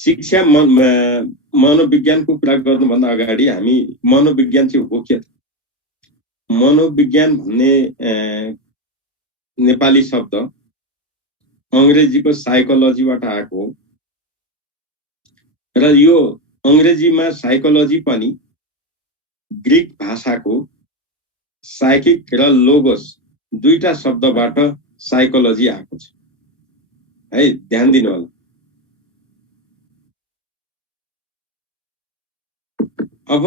शिक्षा मनोविज्ञानको कुरा गर्नुभन्दा अगाडि हामी मनोविज्ञान चाहिँ हो के? मनोविज्ञान भन्ने नेपाली शब्द अंग्रेजीको साइकोलोजीबाट आएको हो र यो अंग्रेजीमा साइकोलोजी पनि ग्रीक भाषाको साइकिक र लोगोस दुईटा शब्दबाट साइकोलोजी आएको छ है, ध्यान दिनु होला। अब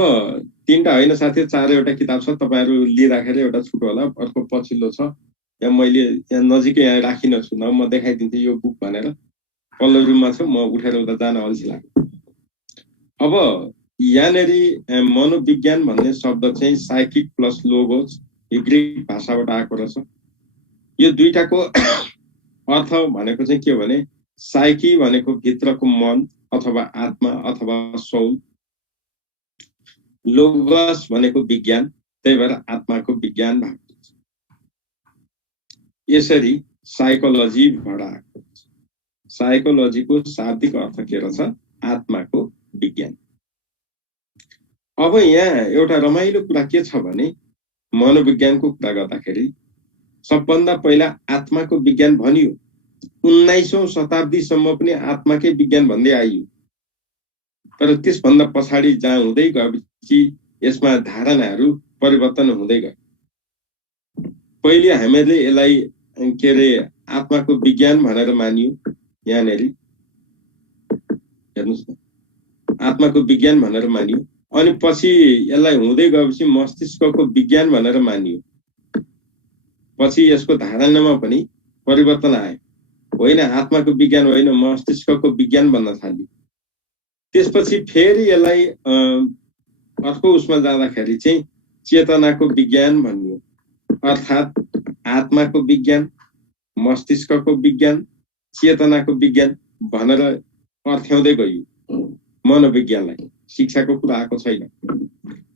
तीनटा होइन साथी, चारवटा किताब छ, तपाईहरु लिइराखेर एउटा छुटो होला, अर्को पछिल्लो छ, यहाँ मैले यहाँ नजिकै यहाँ राखिन छु, न म देखाइदिन्थे यो बुक भनेर, पल्लो रुममा छ, म उठेर उता जान अल्छी लाग्यो। अब यहाँनेरि मनोविज्ञान भन्ने शब्द चाहिँ साइकिक प्लस लोगोस यो ग्रीक भाषाबाट आएको रहेछ। यो दुईटाको अर्थ भनेको चाहिँ के भने साइकी भनेको भित्रको मन अथवा आत्मा अथवा सोल, लोगस भनेको विज्ञान, त्यही भएर आत्माको विज्ञान भएको छ। यसरी साइकोलोजी आएको छ। साइकोलोजीको शाब्दिक अर्थ के रहेछ? आत्माको विज्ञान। अब यहाँ एउटा रमाइलो कुरा के छ भने मनोविज्ञानको कुरा गर्दाखेरि सबभन्दा पहिला आत्माको विज्ञान भनियो, 19औं शताब्दीसम्म पनि आत्माकै विज्ञान भन्दै आइयो। तर त्यसभन्दा पछाडि जहाँ हुँदै गएपछि यसमा धारणाहरू परिवर्तन हुँदै गए। पहिले हामीले यसलाई के अरे आत्माको विज्ञान भनेर मानियो, यहाँनेरि हेर्नुस् न, आत्माको विज्ञान भनेर मानियो, अनि पछि यसलाई हुँदै गएपछि मस्तिष्कको विज्ञान भनेर मानियो। पछि यसको धारणामा पनि परिवर्तन आयो, होइन आत्माको विज्ञान होइन मस्तिष्कको विज्ञान भन्न थाल्यो। त्यसपछि फेरि यसलाई अर्को उसमा जाँदाखेरि चाहिँ चेतनाको विज्ञान भनियो, अर्थात् आत्माको विज्ञान, मस्तिष्कको विज्ञान, चेतनाको विज्ञान भनेर अर्थ्याउँदै गयो मनोविज्ञानलाई। शिक्षाको कुरा आएको छैन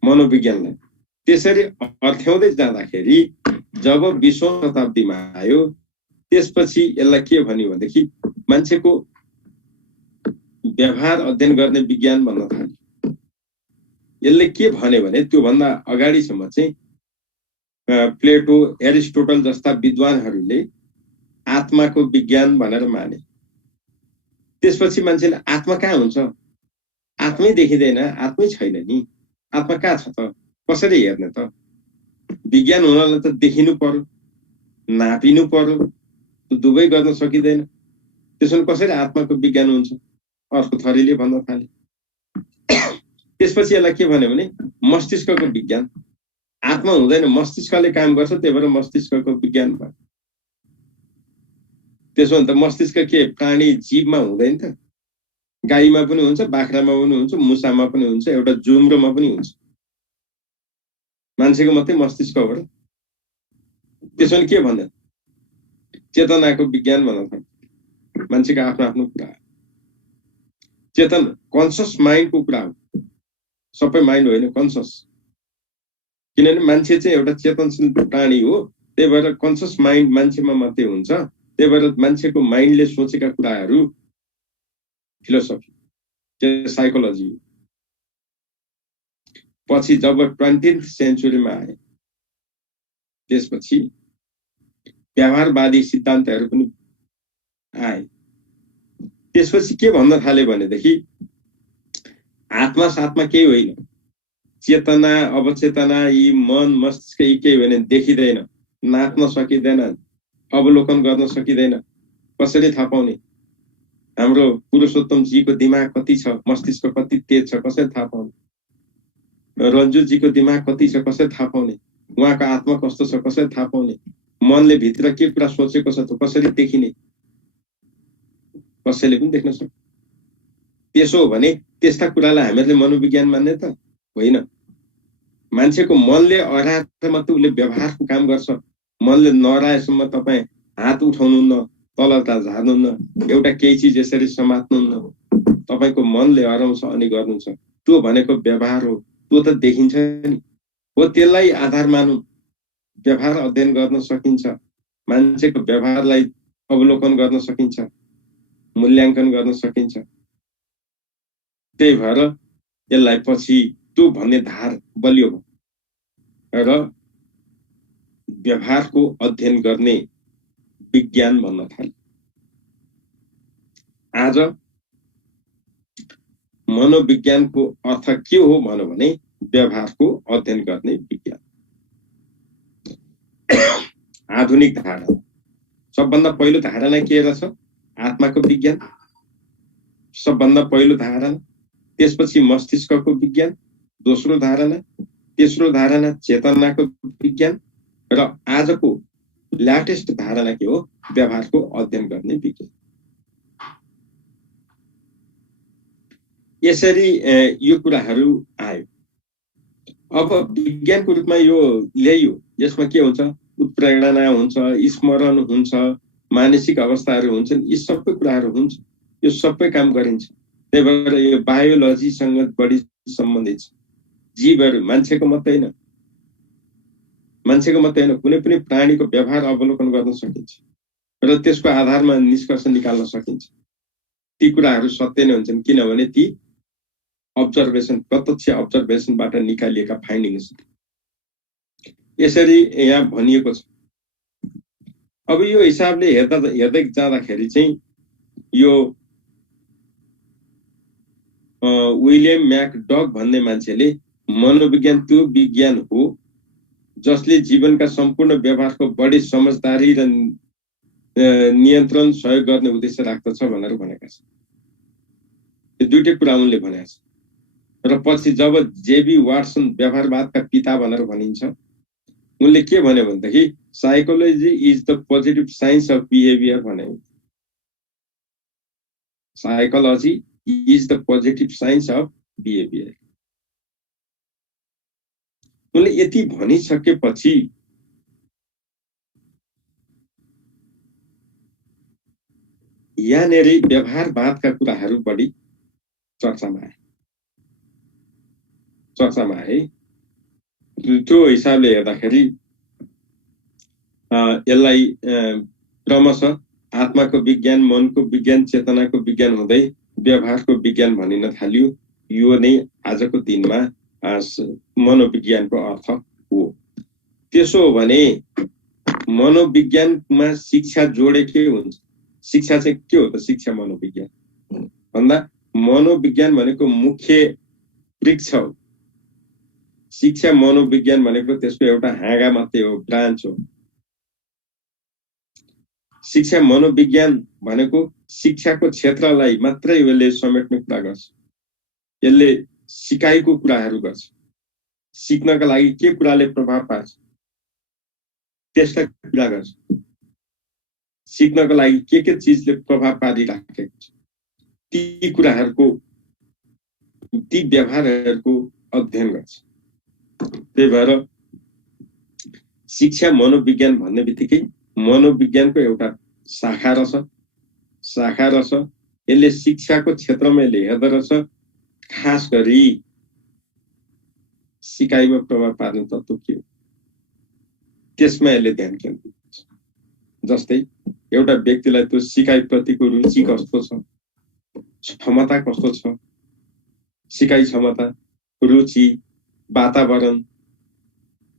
मनोविज्ञानलाई। त्यसरी अर्थ्याउँदै जाँदाखेरि जब 20औं शताब्दीमा आयो, त्यसपछि यसलाई के भन्यो भनेदेखि मान्छेको व्यवहार अध्ययन गर्ने विज्ञान भन्न थाल्यो। यसले के भन्यो भने त्योभन्दा अगाडिसम्म चाहिँ प्लेटो, एरिस्टोटल जस्ता विद्वानहरूले आत्माको विज्ञान भनेर माने। त्यसपछि मान्छेले आत्मा कहाँ हुन्छ? आत्मै देखिँदैन, आत्मै छैन नि, आत्मा कहाँ छ त? कसरी हेर्ने त? विज्ञान हुनलाई त देखिनु पर्यो, नापिनु पर्यो, दुवै गर्न सकिँदैन। त्यसो कसरी आत्माको विज्ञान हुन्छ? अर्को थरीले भन्न थाले। त्यसपछि यसलाई के भन्यो भने मस्तिष्कको विज्ञान। आत्मा हुँदैन, मस्तिष्कले काम गर्छ, त्यही भएर मस्तिष्कको विज्ञान भयो। त्यसो भने त मस्तिष्क के प्राणी जीवमा हुँदैन त? गाईमा पनि हुन्छ, बाख्रामा पनि हुन्छ, मुसामा पनि हुन्छ, एउटा जुम्रोमा पनि हुन्छ। मान्छेको मात्रै मस्तिष्क हो र? त्यसो भने के भन्दा चेतनाको विज्ञान भन्न थाल्यो। मान्छेको आफ्नो आफ्नो कुरा, चेतन कन्सियस माइन्डको कुरा हो, सबै माइन्ड होइन, कन्सियस। किनभने मान्छे चाहिँ एउटा चेतनशील प्राणी हो, त्यही भएर कन्सियस माइन्ड मान्छेमा मात्रै हुन्छ। त्यही भएर मान्छेको माइन्डले सोचेका कुराहरू फिलोसफी, साइकोलोजी। पछि जब 20th सेन्चुरीमा आए, त्यसपछि व्यवहारवादी सिद्धान्तहरू पनि आए। त्यसपछि के भन्न थाले भनेदेखि आत्मा साथमा केही होइन, चेतना अवचेतना यी मन मस्तिष्क यी केही होइन, देखिँदैन, नाप्न सकिँदैन, अवलोकन गर्न सकिँदैन। कसरी थाहा पाउने? हाम्रो पुरुषोत्तम जीको दिमाग कति छ, मस्तिष्क कति तेज छ, कसरी थाहा पाउने? रञ्जु जीको दिमाग कति छ, कसरी थाहा पाउने? उहाँको आत्मा कस्तो छ, कसरी थाहा पाउने? मनले भित्र के कुरा सोचेको छ त कसरी देखिने? कसैले पनि देख्न सक्छ। त्यसो हो भने त्यस्ता कुरालाई हामीले मनोविज्ञान मान्ने त होइन। मान्छेको मनले अराएर मात्रै उसले व्यवहारको काम गर्छ। मनले नराएसम्म तपाईँ हात उठाउनुहुन्न, तलता झार्नुहुन्न, एउटा केही चिज यसरी समात्नुहुन्न। तपाईँको मनले हराउँछ अनि गर्नुहुन्छ, त्यो भनेको व्यवहार हो, त्यो त देखिन्छ नि हो। त्यसलाई आधार मानौँ, व्यवहार अध्ययन गर्न सकिन्छ, मान्छेको व्यवहारलाई अवलोकन गर्न सकिन्छ, मूल्याङ्कन गर्न सकिन्छ। त्यही भएर यसलाई पछि त्यो भन्ने धार बलियो र व्यवहारको अध्ययन गर्ने विज्ञान भन्न थाले। आज मनोविज्ञानको अर्थ के हो भन्यो भने व्यवहारको अध्ययन गर्ने विज्ञान। आधुनिक धारणा, सबभन्दा पहिलो धारणा के रहेछ? आत्माको विज्ञान सबभन्दा पहिलो धारणा, त्यसपछि मस्तिष्कको विज्ञान दोस्रो धारणा, तेस्रो धारणा चेतनाको विज्ञान र आजको ल्याटेस्ट धारणा के हो? व्यवहारको अध्ययन गर्ने विज्ञान। यसरी यो कुराहरू आयो। अब विज्ञानको रूपमा यो ल्याइयो, यसमा के हुन्छ? उत्प्रेरणा हुन्छ, स्मरण हुन्छ, मानसिक अवस्थाहरू हुन्छन्, यी सबै कुराहरू हुन्छ, यो सबै काम गरिन्छ। त्यही भएर यो बायोलोजीसँग बढी सम्बन्धित छ। जीवहरू मान्छेको मात्रै होइन, कुनै पनि प्राणीको व्यवहार अवलोकन गर्न सकिन्छ र त्यसको आधारमा निष्कर्ष निकाल्न सकिन्छ। ती कुराहरू सत्य नै हुन्छन् किनभने ती अब्जर्भेसन, प्रत्यक्ष अब्जर्भेसनबाट निकालिएका फाइन्डिङ्स। यसरी यहाँ भनिएको छ। अब यो हिसाबले हेर्दै जाँदाखेरि चाहिँ यो विलियम म्याकडग भन्ने मान्छेले मनोविज्ञान त्यो विज्ञान हो जसले जीवनका सम्पूर्ण व्यवहारको बढी समझदारी र नियन्त्रण सहयोग गर्ने उद्देश्य राख्दछ भनेर भनेका छन्। यो दुईटै कुरा उनले भनेका छन्। र पछि जब जेबी वाटसन व्यवहारवादका पिता भनेर भनिन्छ, उनले के भन्यो भनेदेखि psychology is the positive science of behaviour भने। Psychology is the positive science of behaviour. उनले यति भनिसकेपछि यहाँनिर व्यवहारवादका कुराहरू बढी चर्चामा आए। त्यो हिसाबले हेर्दाखेरि यसलाई क्रमशः आत्माको विज्ञान, मनको विज्ञान, चेतनाको विज्ञान हुँदै व्यवहारको विज्ञान भनिन थालियो। यो नै आजको दिनमा मनोविज्ञानको अर्थ हो। त्यसो हो भने मनोविज्ञानमा शिक्षा जोडे के हुन्छ? शिक्षा चाहिँ के हो त? शिक्षा मनोविज्ञान भन्दा मनोविज्ञान भनेको मुख्य वृक्ष हो। शिक्षा मनोविज्ञान भनेको त्यसको एउटा हाँगा मात्रै हो, ब्रान्च हो। शिक्षा मनोविज्ञान भनेको शिक्षाको क्षेत्रलाई मात्रै यसले समेट्ने कुरा गर्छ। यसले सिकाइको कुराहरू गर्छ। सिक्नका लागि के कुराले प्रभाव पार्छ त्यसलाई कुरा गर्छ। सिक्नको लागि के चिजले प्रभाव पारिराखेको छ ती कुराहरूको, ती व्यवहारहरूको अध्ययन गर्छ। त्यही भएर शिक्षा मनोविज्ञान भन्ने बित्तिकै मनोविज्ञानको एउटा शाखा रहेछ। यसले शिक्षाको क्षेत्रमा यसले हेर्दो रहेछ, खास गरी सिकाइमा प्रभाव पार्ने तत्त्व के हो त्यसमा यसले ध्यान केन्द्रित गर्छ। जस्तै एउटा व्यक्तिलाई त्यो सिकाइप्रतिको रुचि कस्तो छ, क्षमता कस्तो छ, सिकाइ क्षमता, रुचि, वातावरण,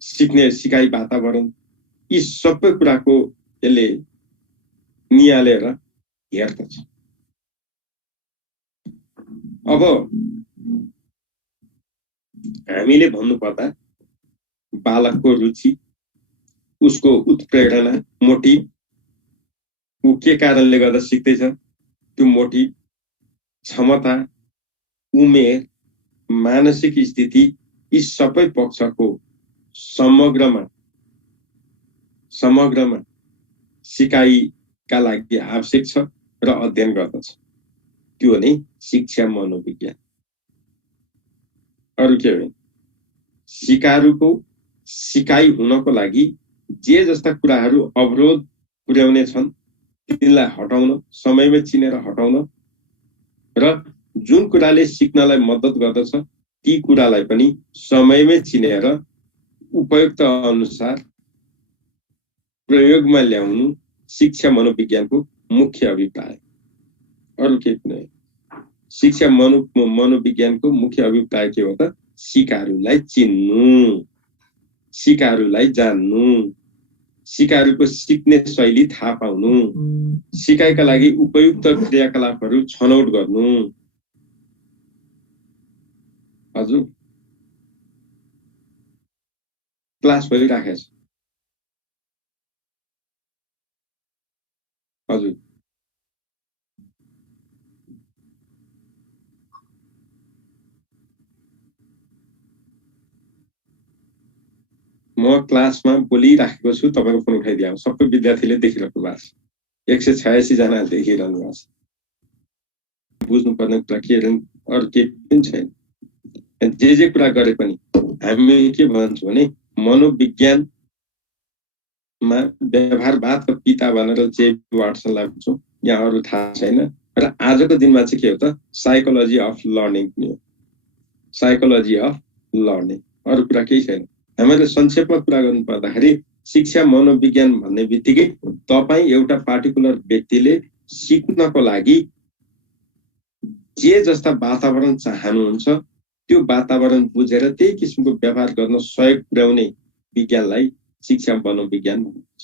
सिक्ने सिकाइ वातावरण, यी सबै कुराको यसले निहालेर हेर्दछ। अब हामीले भन्नुपर्दा बालकको रुचि, उसको उत्प्रेरणा, मोटिभ, ऊ के कारणले गर्दा सिक्दैछ, त्यो मोटिभ, क्षमता, उमेर, मानसिक स्थिति, यी सबै पक्षको समग्रमा सिकाइका लागि आवश्यक छ र अध्ययन गर्दछ। त्यो नै शिक्षा मनोविज्ञान, अरू के होइन। सिकारुको सिकाइ हुनको लागि जे जस्ता कुराहरू अवरोध पुर्याउने छन् तिनलाई हटाउन, समयमै चिनेर हटाउन र जुन कुराले सिक्नलाई मद्दत गर्दछ ती कुरालाई पनि समयमै चिनेर उपयुक्त अनुसार प्रयोगमा ल्याउनु शिक्षा मनोविज्ञानको मुख्य अभिप्राय, अरू केही पनि। शिक्षा मनोविज्ञानको मुख्य अभिप्राय के हो त? सिकारुलाई चिन्नु, सिकारुलाई जान्नु, सिकारुको सिक्ने शैली थाहा पाउनु, सिकाइका लागि उपयुक्त क्रियाकलापहरू छनौट गर्नु। हजुर क्लास भइराखेको छ। हजुर म क्लासमा बोलिराखेको छु, तपाईको फोन उठाइदियो। सबै विद्यार्थीले देखिरहेको भएको छ, 186 जना देखिरहनु भएको छ। बुझ्नुपर्ने कुरा के अरू केही पनि छैन। जे कुरा गरे पनि हामी के भन्छौँ भने मनोविज्ञानमा व्यवहारवादको पिता भनेर जे वाटसन लाग्छौँ, यहाँ अरू थाहा छैन। र आजको दिनमा चाहिँ के हो त? साइकोलोजी अफ लर्निङ पनि हो, साइकोलोजी अफ लर्निङ, अरू कुरा केही छैन। हामीले संक्षेपमा कुरा गर्नु पर्दाखेरि शिक्षा मनोविज्ञान भन्ने बित्तिकै तपाईँ एउटा पार्टिकुलर व्यक्तिले सिक्नको लागि जे जस्ता वातावरण चाहनुहुन्छ त्यो वातावरण बुझेर त्यही किसिमको व्यवहार गर्न सहयोग पुर्याउने विज्ञानलाई शिक्षा मनोविज्ञान भनिन्छ।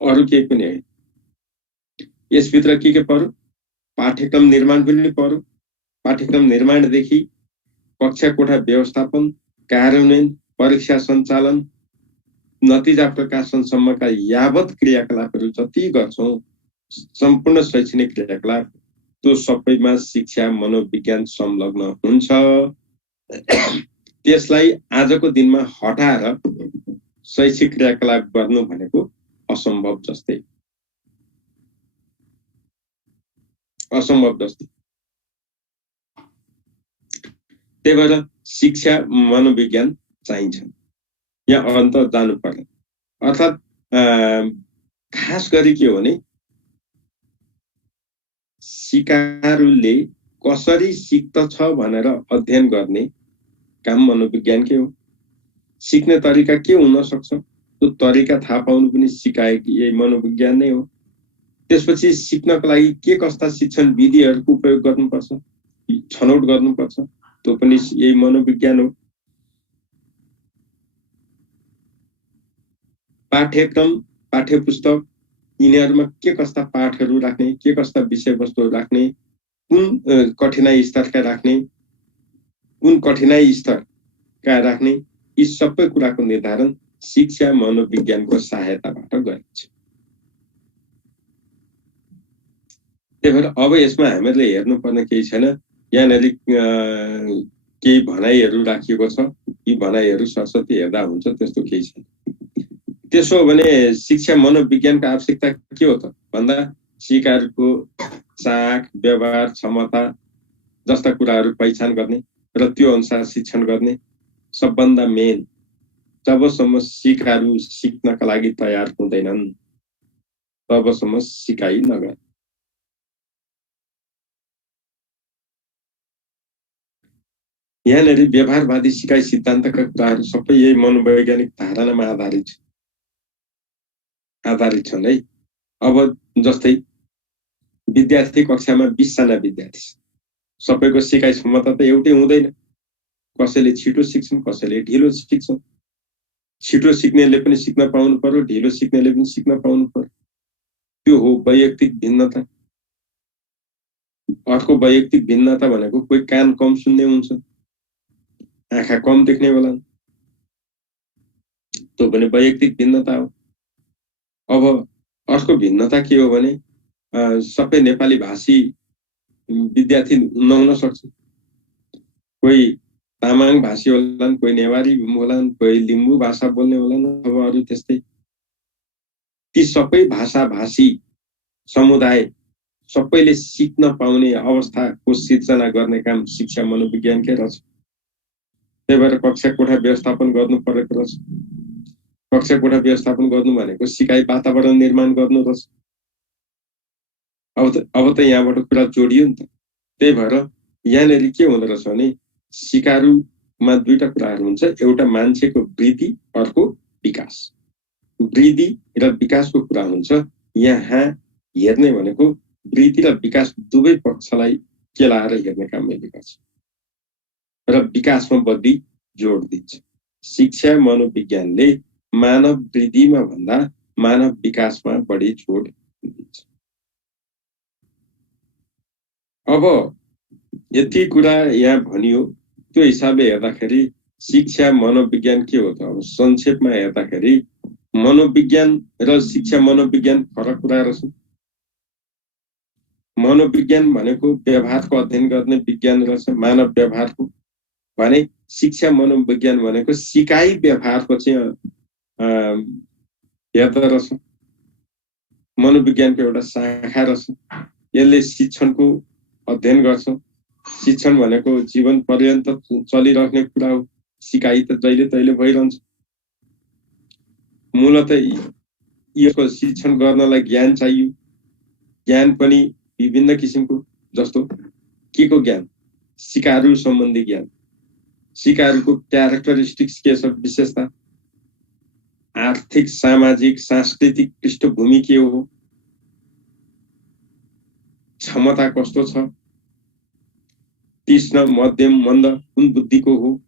अरू केही पनि होइन। यसभित्र के पर्यो? पाठ्यक्रम निर्माण पनि पर्यो। पाठ्यक्रम निर्माणदेखि कक्षा कोठा व्यवस्थापन, कार्यान्वयन, परीक्षा सञ्चालन, नतिजा प्रकाशनसम्मका यावत क्रियाकलापहरू जति गर्छौँ, सम्पूर्ण शैक्षणिक क्रियाकलाप, त्यो सबैमा शिक्षा मनोविज्ञान संलग्न हुन्छ। त्यसलाई आजको दिनमा हटाएर शैक्षिक क्रियाकलाप गर्नु भनेको असम्भव जस्तै, असम्भव जस्तै। त्यही भएर शिक्षा मनोविज्ञान चाहिन्छ, यहाँ अन्त जानु पर्ने। अर्थात् खास गरी के हो भने सिकारुले कसरी सिक्दछ भनेर अध्ययन गर्ने काम मनोविज्ञानकै हो। सिक्ने तरिका के हुन सक्छ त्यो तरिका थाहा पाउनु पनि सिकाएको यही मनोविज्ञान नै हो। त्यसपछि सिक्नको लागि के कस्ता शिक्षण विधिहरूको उपयोग गर्नुपर्छ, छनौट गर्नुपर्छ, त्यो पनि यही मनोविज्ञान हो। पाठ्यक्रम, पाठ्यपुस्तक, यिनीहरूमा के कस्ता पाठहरू राख्ने, के कस्ता विषयवस्तुहरू राख्ने, कुन कठिनाई स्तरका राख्ने, कुन कठिनाई स्तरका राख्ने, यी सबै कुराको निर्धारण शिक्षा मनोविज्ञानको सहायताबाट गरिन्छ। त्यही भएर अब यसमा हामीले हेर्नुपर्ने केही छैन। यहाँनिर केही भनाइहरू राखिएको छ, यी भनाइहरू सरस्वती हेर्दा हुन्छ, त्यस्तो केही छैन। त्यसो हो भने शिक्षा मनोविज्ञानको आवश्यकता के हो त भन्दा सिकारको चाख, व्यवहार, क्षमता जस्ता कुराहरू पहिचान गर्ने र त्यो अनुसार शिक्षण गर्ने। सबभन्दा मेन, जबसम्म सिकारु सिक्नका लागि तयार हुँदैनन् तबसम्म सिकाइ नगर्ने। यहाँनिर व्यवहारवादी सिकाइ सिद्धान्तका कुराहरू सबै यही मनोवैज्ञानिक धारणामा आधारित छन् है। अब जस्तै विद्यार्थी कक्षामा 20 जना विद्यार्थी, सबैको सिकाइ क्षमता त एउटै हुँदैन। कसैले छिटो सिक्छन्, कसैले ढिलो सिक्छन्। छिटो सिक्नेले पनि सिक्न पाउनु पर्यो, ढिलो सिक्नेले पनि सिक्न पाउनु पर्यो। त्यो हो वैयक्तिक भिन्नता। अर्को वैयक्तिक भिन्नता भनेको कोही कान कम सुन्ने हुन्छ, आँखा कम देख्ने होला, त्यो पनि वैयक्तिक भिन्नता हो। अब अर्को भिन्नता के हो भने सबै नेपाली भाषी विद्यार्थी नहुन सक्छ। कोही तामाङ भाषी होलान्, कोही नेवारी होलान्, कोही लिम्बू भाषा बोल्ने होलान्, अब अरू त्यस्तै। ती सबै भाषा भाषी समुदाय सबैले सिक्न पाउने अवस्थाको सिर्जना गर्ने काम शिक्षा मनोविज्ञानकै रहेछ। त्यही भएर कक्षा कोठा व्यवस्थापन गर्नु परेको रहेछ। कक्षा कोठा व्यवस्थापन गर्नु भनेको सिकाइ वातावरण निर्माण गर्नु रहेछ। अब त यहाँबाट कुरा जोडियो नि त। त्यही भएर यहाँनिर के हुँदो रहेछ भने सिकारुमा दुईटा कुराहरू हुन्छ, एउटा मान्छेको वृद्धि, अर्को विकास। वृद्धि र विकासको कुरा हुन्छ। यहाँ हेर्ने भनेको वृद्धि र विकास दुवै पक्षलाई केलाएर हेर्ने काम मैले गर्छु र विकासमा बढी जोड दिन्छ। शिक्षा मनोविज्ञानले मानव वृद्धिमा भन्दा मानव विकासमा बढी जोड दिन्छ। अब यति कुरा यहाँ भनियो, त्यो हिसाबले हेर्दाखेरि शिक्षा मनोविज्ञान के हो त? अब संक्षेपमा हेर्दाखेरि मनोविज्ञान र शिक्षा मनोविज्ञान फरक कुरा रहेछ। मनोविज्ञान भनेको व्यवहारको अध्ययन गर्ने विज्ञान रहेछ, मानव व्यवहारको। भने शिक्षा मनोविज्ञान भनेको सिकाइ व्यवहारको चाहिँ हेर्दो रहेछ, मनोविज्ञानको एउटा शाखा रहेछ। यसले शिक्षणको अध्ययन गर्छ। शिक्षण भनेको जीवन पर्यन्त चलिरहने कुरा हो। सिकाइ त जहिले तहिले भइरहन्छ। मूलतः यसको शिक्षण गर्नलाई ज्ञान चाहियो। ज्ञान पनि विभिन्न किसिमको, जस्तो के को ज्ञान? सिकारु सम्बन्धी ज्ञान। सिकारको क्यारेक्टरिस्टिक्स के छ, विशेषता, आर्थिक सामाजिक सांस्कृतिक पृष्ठभूमि के हो, क्षमता कस्तो छ, तीक्ष्ण मध्यम मन्द कुन बुद्धिको हो,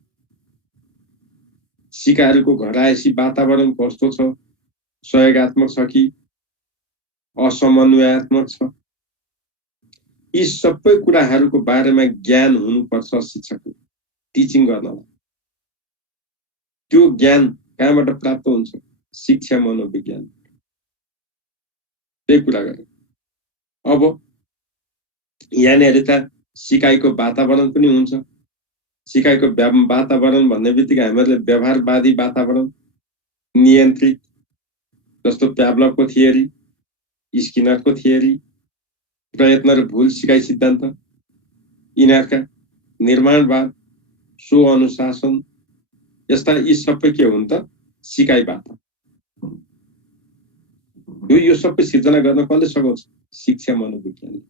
सिकारुको घरायसी वातावरण कस्तो छ, सहयोगात्मक छ कि असमन्वयात्मक छ। यी सबै कुराहरूको बारेमा ज्ञान हुनुपर्छ शिक्षकको टिचिङ गर्नलाई। त्यो ज्ञान कहाँबाट प्राप्त हुन्छ? शिक्षा मनोविज्ञान। त्यही कुरा गरे। अब यहाँनिर त सिकाइको वातावरण पनि हुन्छ। सिकाइको वातावरण भन्ने बित्तिकै हामीहरूले व्यवहारवादी वातावरण, नियन्त्रित, जस्तो प्याभलभको थियरी, स्किनरको थियरी, प्रयत्न र भूल सिकाइ सिद्धान्त, यिनीहरूका निर्माणवाद, स्व अनुशासन, यस्ता यी सबै के हुन् त? सिकाइ वातावरण। यो सबै सिर्जना गर्न कसले सघाउँछ? शिक्षा मनोविज्ञानले।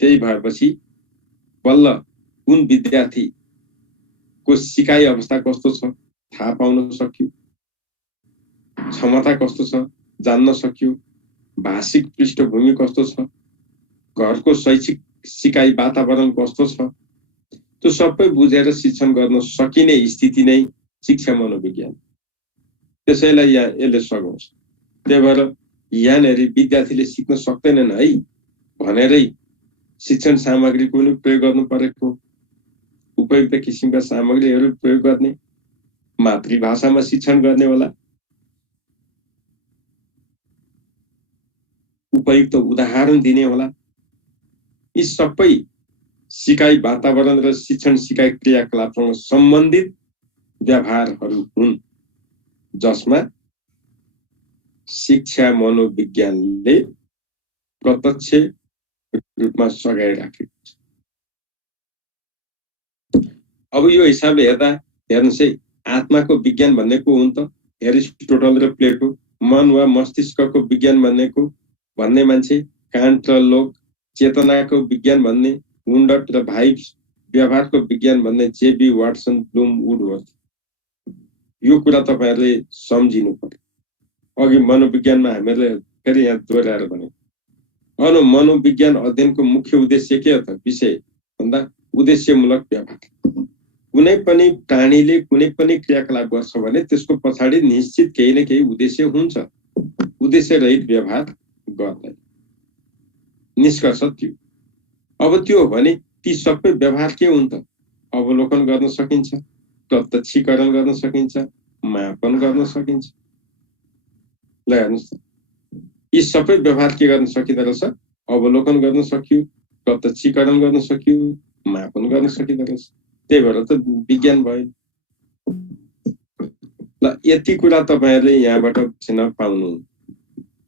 त्यही भएपछि बल्ल कुन विद्यार्थीको सिकाइ अवस्था कस्तो छ थाहा पाउन सक्यो, क्षमता कस्तो छ जान्न सक्यो, भाषिक पृष्ठभूमि कस्तो छ, घरको शैक्षिक सिकाइ वातावरण कस्तो छ, त्यो सबै बुझेर शिक्षण गर्न सकिने स्थिति नै शिक्षा मनोविज्ञान। त्यसैलाई यसले सघाउँछ। त्यही भएर यहाँनिर विद्यार्थीले सिक्न सक्दैनन् है भनेरै शिक्षण सामग्रीको पनि प्रयोग गर्नु परेको, उपयुक्त किसिमका सामग्रीहरू प्रयोग गर्ने, मातृभाषामा शिक्षण गर्ने होला, उपयुक्त उदाहरण दिने होला। यी सबै सिकाइ वातावरण र शिक्षण सिकाइ क्रियाकलापसँग सम्बन्धित व्यवहारहरू हुन्, जसमा शिक्षा मनोविज्ञानले प्रत्यक्ष रूपमा सघाइराखेको छ। अब यो हिसाबले हेर्दा हेर्नुहोस् है, आत्माको विज्ञान भन्ने को हुन् त? एरिस्टोटल र प्लेटो। मन वा मस्तिष्कको विज्ञान भन्ने मान्छे कान्ट र लोक। चेतनाको विज्ञान भन्ने वुन्डट र भाइब्स। व्यवहारको विज्ञान भन्ने जेबी वाटसन, ब्लुम, वुडवर्थ। यो कुरा तपाईहरुले सम्झिनु पर्यो। अघि मनोविज्ञानमा हामीहरूले फेरि यहाँ दोहोर्याएर भने मनोविज्ञान अध्ययनको मुख्य उद्देश्य के हो त? विषय भन्दा उद्देश्यमूलक व्यवहार। कुनै पनि प्राणीले कुनै पनि क्रियाकलाप गर्छ भने त्यसको पछाडि निश्चित केही न केही उद्देश्य हुन्छ। उद्देश्य रहित व्यवहार गर्दैन। निष्कर्ष त्यो। अब त्यो हो भने ती सबै व्यवहार के हुन् त? अवलोकन गर्न सकिन्छ, प्रत्यक्षीकरण गर्न सकिन्छ, मापन गर्न सकिन्छ। ल हेर्नुस् त, यी सबै व्यवहार के गर्न सकिँदो रहेछ? अवलोकन गर्न सकियो, प्रत्यक्षीकरण गर्न सकियो, मापन गर्न सकिँदो रहेछ। त्यही भएर त विज्ञान भयो। ल यति कुरा तपाईहरुले यहाँबाट बुझ्न पाउनु।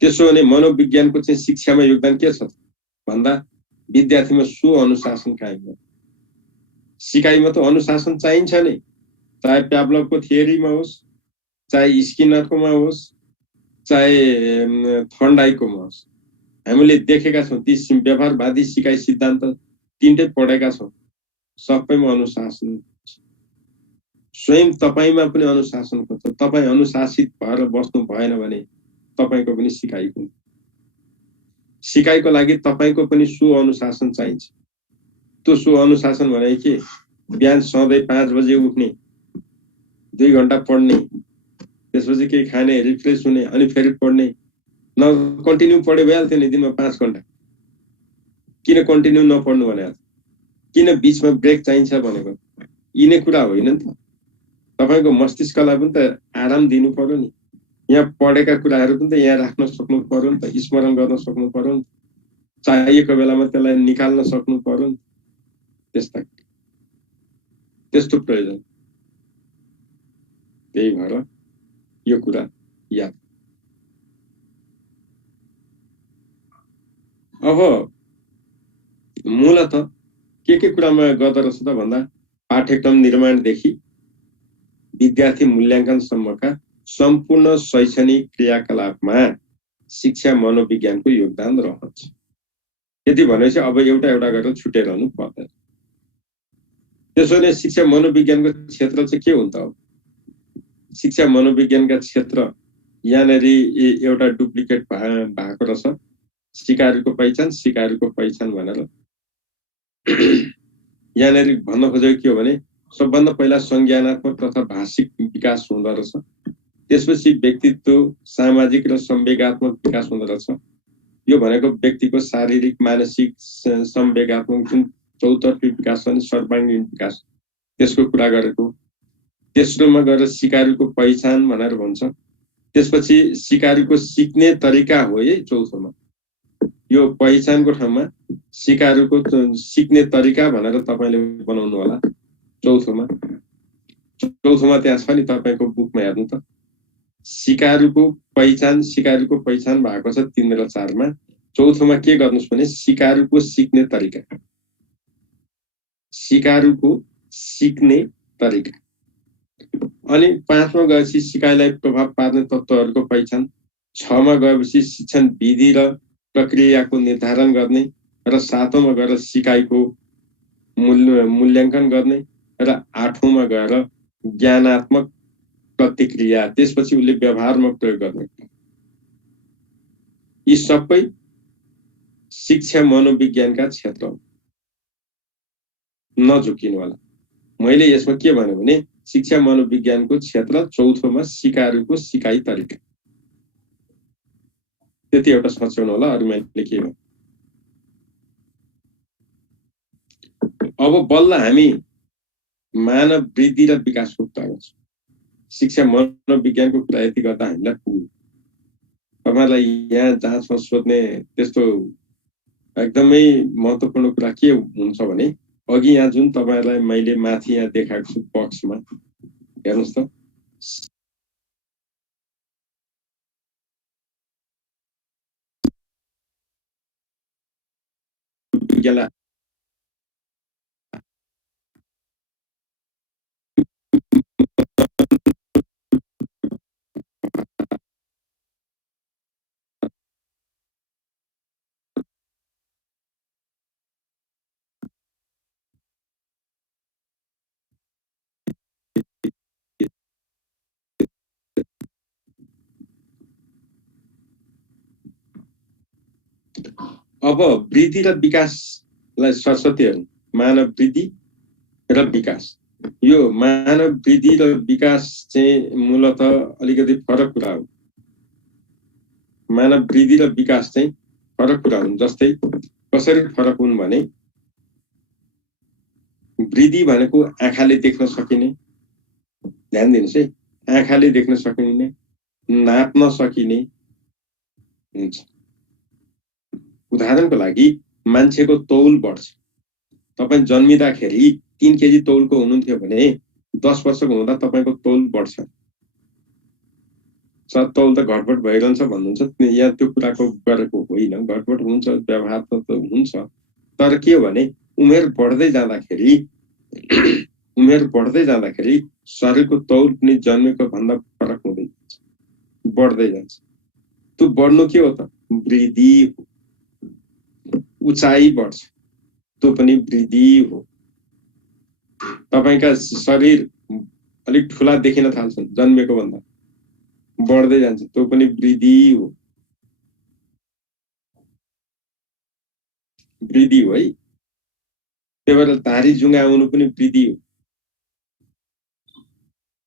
त्यसो भने मनोविज्ञानको चाहिँ शिक्षामा योगदान के छ भन्दा विद्यार्थीमा स्व अनुशासन कायम गर्नु। सिकाइमा त अनुशासन चाहिन्छ नै, चाहे प्याभलभको थियरीमा होस्, चाहे स्किनरकोमा होस्, चाहे थर्नडाइककोमा होस्। हामीले देखेका छौं ती व्यवहारवादी सिकाइ सिद्धान्त तीनटै पढेका छौं। सबैमा अनुशासन छ। स्वयं तपाईमा पनि अनुशासन छ। तपाई अनुशासित भएर बस्नु भएन भने तपाईको पनि सिकाइ हुन्छ। सिकाइको लागि तपाईको पनि सुअनुशासन चाहिन्छ। त्यो सुअनुशासन भने के, बिहान सधैँ 5 बजे उठ्ने, 2 घण्टा पढ्ने, त्यसपछि केही खाने, रिफ्रेस हुने, अनि फेरि पढ्ने। न कन्टिन्यू पढे भइहाल्थ्यो नि दिनमा 5 घण्टा। किन कन्टिन्यू नपढ्नु भने, किन बीचमा ब्रेक चाहिन्छ भनेको यिनै कुरा होइन नि त। तपाईको मस्तिष्कलाई पनि त आराम दिनु पर्यो नि। यहाँ पढेका कुराहरू पनि त यहाँ राख्न सक्नु पर्यो नि त, स्मरण गर्न सक्नु पर्यो नि, चाहिएको बेलामा त्यसलाई निकाल्न सक्नु पर्यो नि। त्यस्तो प्रयोजन। त्यही भएर यो कुरा याद। अब मूलत के कुरामा गर्दो रहेछ त भन्दा, पाठ्यक्रम निर्माणदेखि विद्यार्थी मूल्याङ्कनसम्मका सम्पूर्ण शैक्षणिक क्रियाकलापमा शिक्षा मनोविज्ञानको योगदान रहन्छ। यति भनेपछि अब एउटा गरेर छुटेरहनु पर्दैन। त्यसो भने शिक्षा मनोविज्ञानको क्षेत्र चाहिँ के हुन्छ? अब शिक्षा मनोविज्ञानका क्षेत्र यहाँनिर एउटा डुप्लिकेट भएको रहेछ, सिकारुको पहिचान भनेर। यहाँनिर भन्न खोजेको के हो भने, सबभन्दा पहिला संज्ञानात्मक तथा भाषिक विकास हुँदो रहेछ, त्यसपछि व्यक्तित्व, सामाजिक र संवेगात्मक विकास हुँदो रहेछ। यो भनेको व्यक्तिको शारीरिक, मानसिक, संवेगात्मक जुन चौतर्फी विकास छ नि, सर्वाङ्गीण विकास, त्यसको कुरा गरेको। तेस्रोमा गएर सिकारुको पहिचान भनेर भन्छ। त्यसपछि सिकारुको सिक्ने तरिका हो है चौथोमा। यो पहिचानको ठाउँमा सिकारुको सिक्ने तरिका भनेर तपाईले बनाउनु होला चौथोमा। त्यहाँ छ नि तपाईको बुकमा हेर्नु त, सिकारुको पहिचान भएको छ 3 र 4 मा। चौथोमा के गर्नुस् भने सिकारुको सिक्ने तरिका, अनि 5 मा गएपछि सिकाइलाई प्रभाव पार्ने तत्त्वहरूको पहिचान, 6 मा गएपछि शिक्षण विधि र प्रक्रियाको निर्धारण गर्ने, र 7 मा गएर सिकाइको मूल्याङ्कन गर्ने, र 8 मा गएर ज्ञानात्मक प्रतिक्रिया, त्यसपछि उसले व्यवहारमा प्रयोग गर्ने। यी सबै शिक्षा मनोविज्ञानका क्षेत्र हो, नझुकिनु होला। मैले यसमा के भने भने शिक्षा मनोविज्ञानको क्षेत्र चौथोमा सिकारुको सिकाइ तरिका, त्यति एउटा सच्याउनु होला। अरु मैले के भने अब बल्ल हामी मानव वृद्धि र विकासको कुरा गर्छौँ। शिक्षा मनोविज्ञानको कुरा यति गर्दा हामीलाई पुग्यो। तपाईलाई यहाँ जाँचमा सोध्ने त्यस्तो एकदमै महत्त्वपूर्ण कुरा के हुन्छ भने, अघि यहाँ जुन तपाईलाई मैले माथि यहाँ देखाएको छु बक्समा, हेर्नुस् त, विज्ञानलाई अब वृद्धि र विकासलाई सरस्वती हेर्नु, मानव वृद्धि र विकास। यो मानव वृद्धि र विकास चाहिँ मूलत अलिकति फरक कुरा हो। मानव वृद्धि र विकास चाहिँ फरक कुरा हुन्। जस्तै कसरी फरक हुन् भने, वृद्धि भनेको आँखाले देख्न सकिने, ध्यान दिनुस् है, आँखाले देख्न सकिने, नाप्न सकिने हुन्छ। उदाहरणको लागि मान्छेको तौल बढ्छ। तपाई जन्मिँदाखेरि 3 केजी तौलको हुनुहुन्थ्यो भने 10 वर्षको हुँदा तपाईको तौल बढ्छ। तौल त घटबड भइरहन्छ भन्नुहुन्छ, यहाँ त्यो कुराको गरेको होइन। घटबड हुन्छ, व्यवहार त हुन्छ, तर के हो भने उमेर बढ्दै जाँदाखेरि शरीरको तौल पनि जन्मेको भन्दा फरक हुँदै जान्छ, बढ्दै जान्छ। त्यो बढ्नु के हो त? वृद्धि हो। उचाइ बढ्छ, त्यो पनि वृद्धि हो। तपाईका शरीर अलिक ठुला देखिन थाल्छन् जन्मेको भन्दा, बढ्दै जान्छ, त्यो पनि वृद्धि हो। वृद्धि हो है। त्यही भएर धारी जुङ्गा आउनु पनि वृद्धि हो।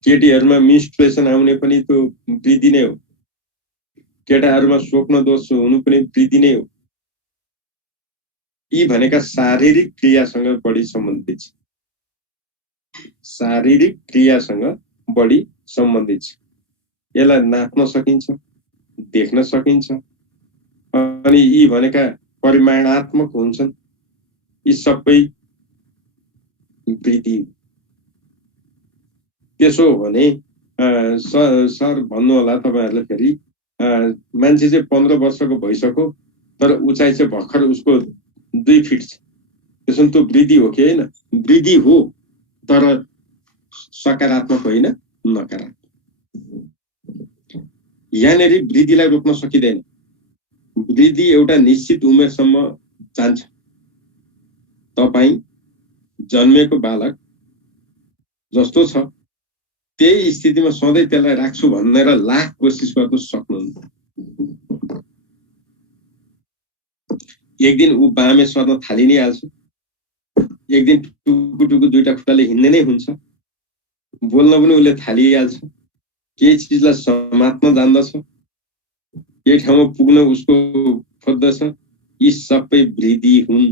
केटीहरूमा मिन्स्ट्रुएसन आउने पनि त्यो वृद्धि नै हो। केटाहरूमा स्वप्न दोष हुनु पनि वृद्धि नै हो। यी भनेका शारीरिक क्रियासँग बढी सम्बन्धित छ। शारीरिक क्रियासँग बढी सम्बन्धित छ। यसलाई नाप्न सकिन्छ, देख्न सकिन्छ। अनि यी भनेका परिमाणात्मक हुन्छन्। यी सबै वृद्धि। त्यसो हो भने सर भन्नु होला तपाईहरुले फेरि मान्छे चाहिँ 15 वर्षको भइसक्यो तर उचाइ चाहिँ भर्खर उसको 2 फिट छ। त्यसो त्यो वृद्धि हो कि हैन? वृद्धि हो तर सकारात्मक होइन, नकारात्मक। यहाँनेरि वृद्धिलाई रोक्न सकिदैन। वृद्धि एउटा निश्चित उमेरसम्म जान्छ। तपाई जन्मेको बालक जस्तो छ त्यही स्थितिमा सधैँ त्यसलाई राख्छु भनेर लाख कोसिस गर्न सक्नुहुन्न। एक दिन ऊ बामे सर्न थालि नै हाल्छ। एक दिन टुकु टुकु दुईटा खुट्टाले हिँड्ने नै हुन्छ। बोल्न पनि उसले थालिहाल्छ। केही चिजलाई समात्न जान्दछ। केही ठाउँमा पुग्न उसको खोज्दछ। यी सबै वृद्धि हुन्,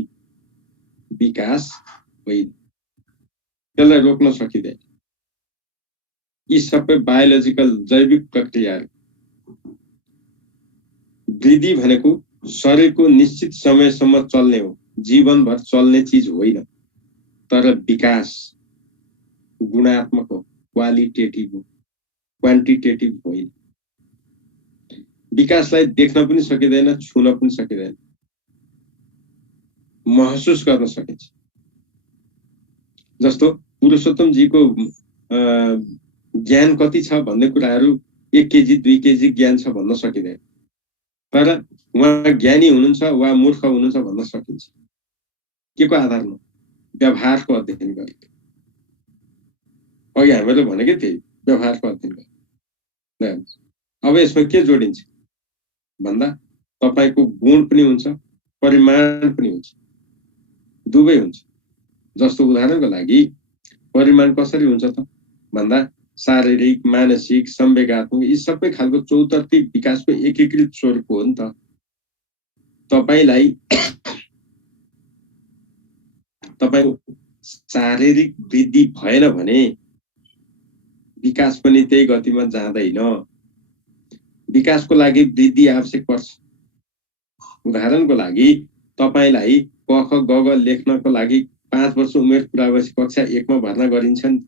विकास होइन। त्यसलाई रोक्न सकिँदैन। यी सबै बायोलोजिकल जैविक प्रक्रियाहरू। वृद्धि भनेको शरीरको निश्चित समयसम्म चल्ने हो, जीवनभर चल्ने चीज होइन। तर विकास गुणात्मक हो, क्वालिटेटिभ हो, क्वान्टिटेटिभ होइन। विकासलाई देख्न पनि सकिँदैन, छुन पनि सकिँदैन, महसुस गर्न सकिन्छ। जस्तो पुरुषोत्तम जीको ज्ञान कति छ भन्ने कुराहरू 1 केजी 2 केजी ज्ञान छ भन्न सकिँदैन। तर उहाँ ज्ञानी हुनुहुन्छ वा मूर्ख हुनुहुन्छ भन्न सकिन्छ। के को आधारमा? व्यवहारको अध्ययन गरेर। अघि हामीले भनेकै थिए व्यवहारको अध्ययन गरेर। अब यसमा के जोडिन्छ भन्दा तपाईको गुण पनि हुन्छ, परिमाण पनि हुन्छ, दुवै हुन्छ। जस्तो उदाहरणको लागि परिमाण कसरी हुन्छ त भन्दा शारीरिक, मानसिक, संवेगात्मक यी सबै खालको चौतर्फी विकासको एकीकृत स्वरूप हो नि त। तपाईलाई तपाईको शारीरिक वृद्धि भएन भने विकास पनि त्यही गतिमा जाँदैन। विकासको लागि वृद्धि आवश्यक पर्छ। उदाहरणको लागि तपाईलाई क ख ग घ लेख्नको लागि 5 वर्ष उमेर पुरा भएपछि कक्षा 1 मा भर्ना गरिन्छ नि।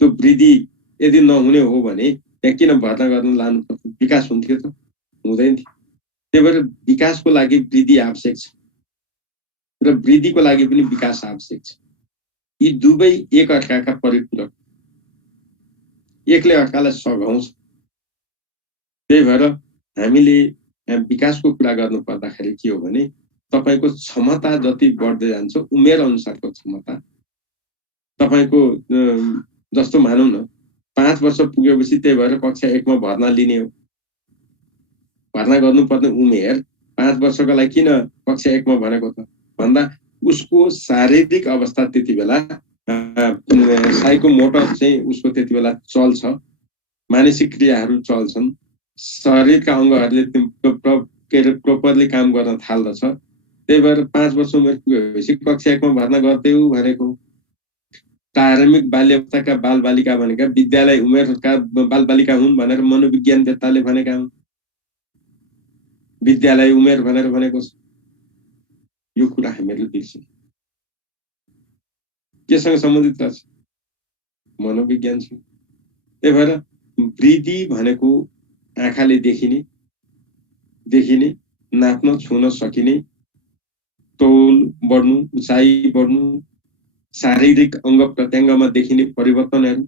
त्यो वृद्धि यदि नहुने हो भने त्यहाँ किन भर्ना गर्न लानु पर्छ? विकास हुन्थ्यो त? हुँदैन थियो। त्यही भएर विकासको लागि वृद्धि आवश्यक छ र वृद्धिको लागि पनि विकास आवश्यक छ। यी दुवै एक अर्काका परिपूरक, एकले अर्कालाई सघाउँछ। त्यही भएर हामीले विकासको कुरा गर्नु पर्दाखेरि के हो भने तपाईको क्षमता जति बढ्दै जान्छ, उमेर अनुसारको क्षमता तपाईको जस्तो मानौ न 5 वर्ष पुगेपछि त्यही भएर कक्षा 1 मा भर्ना लिने हो। भर्ना गर्नुपर्ने उमेर 5 वर्षको लागि किन कक्षा 1 मा भनेको त भन्दा उसको शारीरिक अवस्था त्यति बेला साइकोमोटर चाहिँ उसको त्यति बेला चल्छ, मानसिक क्रियाहरू चल्छन्, शरीरका अङ्गहरूले प्रोपरली काम गर्न थाल्दछ। त्यही भएर 5 वर्ष उमेर पुगेपछि कक्षा 1 मा भर्ना गर्दैउ भनेको। प्रारम्भिक बाल्यावस्थाका बालबालिका भनेका विद्यालय उमेरका बालबालिका हुन् भनेर मनोविज्ञानवेत्ताले भनेका हुन्। विद्यालय उमेर भनेर भनेको छ। यो कुरा हामीहरूले बिर्स्यौं। केसँग सम्बन्धित छ? मनोविज्ञानसँग। त्यही भएर वृद्धि भनेको आँखाले देखिने, नाप्न छुन सकिने, तौल बढ्नु, उचाइ बढ्नु, शारीरिक अंग प्रत्यङ्गमा देखिने परिवर्तनहरू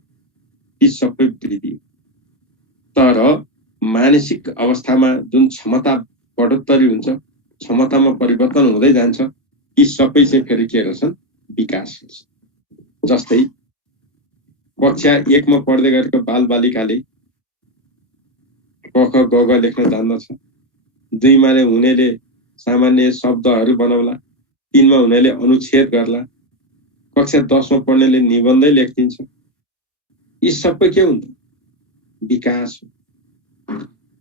यी सबै वृद्धि हो। तर मानसिक अवस्थामा जुन क्षमता बढोत्तरी हुन्छ, क्षमतामा परिवर्तन हुँदै जान्छ, यी सबै चाहिँ फेरि के रहेछन्? विकास हुन्छ। जस्तै कक्षा 1 मा पढ्दै गरेको बालबालिकाले क ख ग घ लेख्न जान्दछ। 2 माने हुनेले सामान्य शब्दहरू बनाउला, 3 मा हुनेले अनुच्छेद गर्ला, कक्षा 10 मा पढ्नेले निबन्धै लेखिदिन्छ। यी सबै के हुन्छ? विकास हो।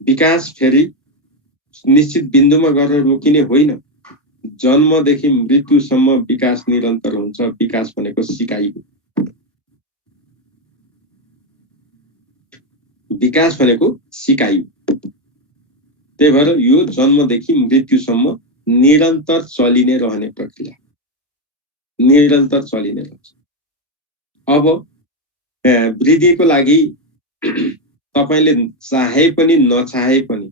विकास फेरि निश्चित बिन्दुमा गरेर रोकिने होइन। जन्मदेखि मृत्युसम्म विकास निरन्तर हुन्छ। विकास भनेको सिकाइ हो। विकास भनेको सिकाइ हो। त्यही भएर यो जन्मदेखि मृत्युसम्म निरन्तर चलिने रहने प्रक्रिया, निरन्तर चलिने रहन्छ। अब वृद्धिको लागि तपाईले चाहे पनि नचाहे पनि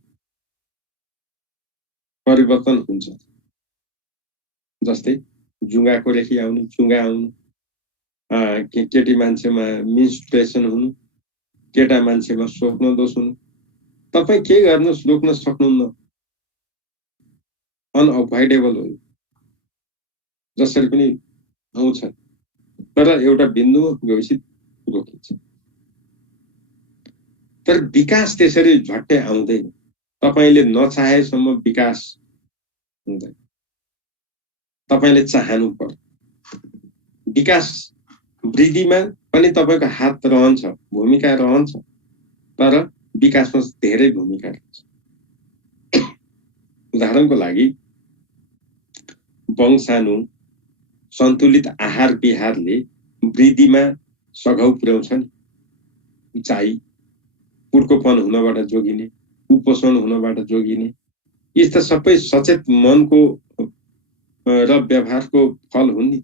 परिवर्तन हुन्छ। जस्तै जुङ्गाको रेखी आउनु, चुङ्गा आउनु, केटी मान्छेमा मिन्स्ट्रुएसन हुनु, केटा मान्छेमा स्वप्न दोष हुनु। तपाई के गर्नुहोस् रोक्न सक्नुहुन्न, अनअभोइडेबल हो, जसरी पनि आउँछ। तर एउटा बिन्दुमा गएपछि रोकिन्छ। तर विकास त्यसरी झट्टै आउँदैन। तपाईले नचाहेसम्म विकास हुँदैन। तपाईले चाहनु पर्छ। विकास वृद्धिमा पनि तपाईको हात रहन्छ, भूमिका रहन्छ, तर विकासमा धेरै भूमिका रहन्छ। उदाहरणको लागि वंशाणु सन्तुलित आहार विहारले वृद्धिमा सघाउ पुर्याउँछ नि। उचाइ, पुड्कोपन हुनबाट जोगिने, कुपोषण हुनबाट जोगिने, यस्ता सबै सचेत मनको र व्यवहारको फल हुन् नि।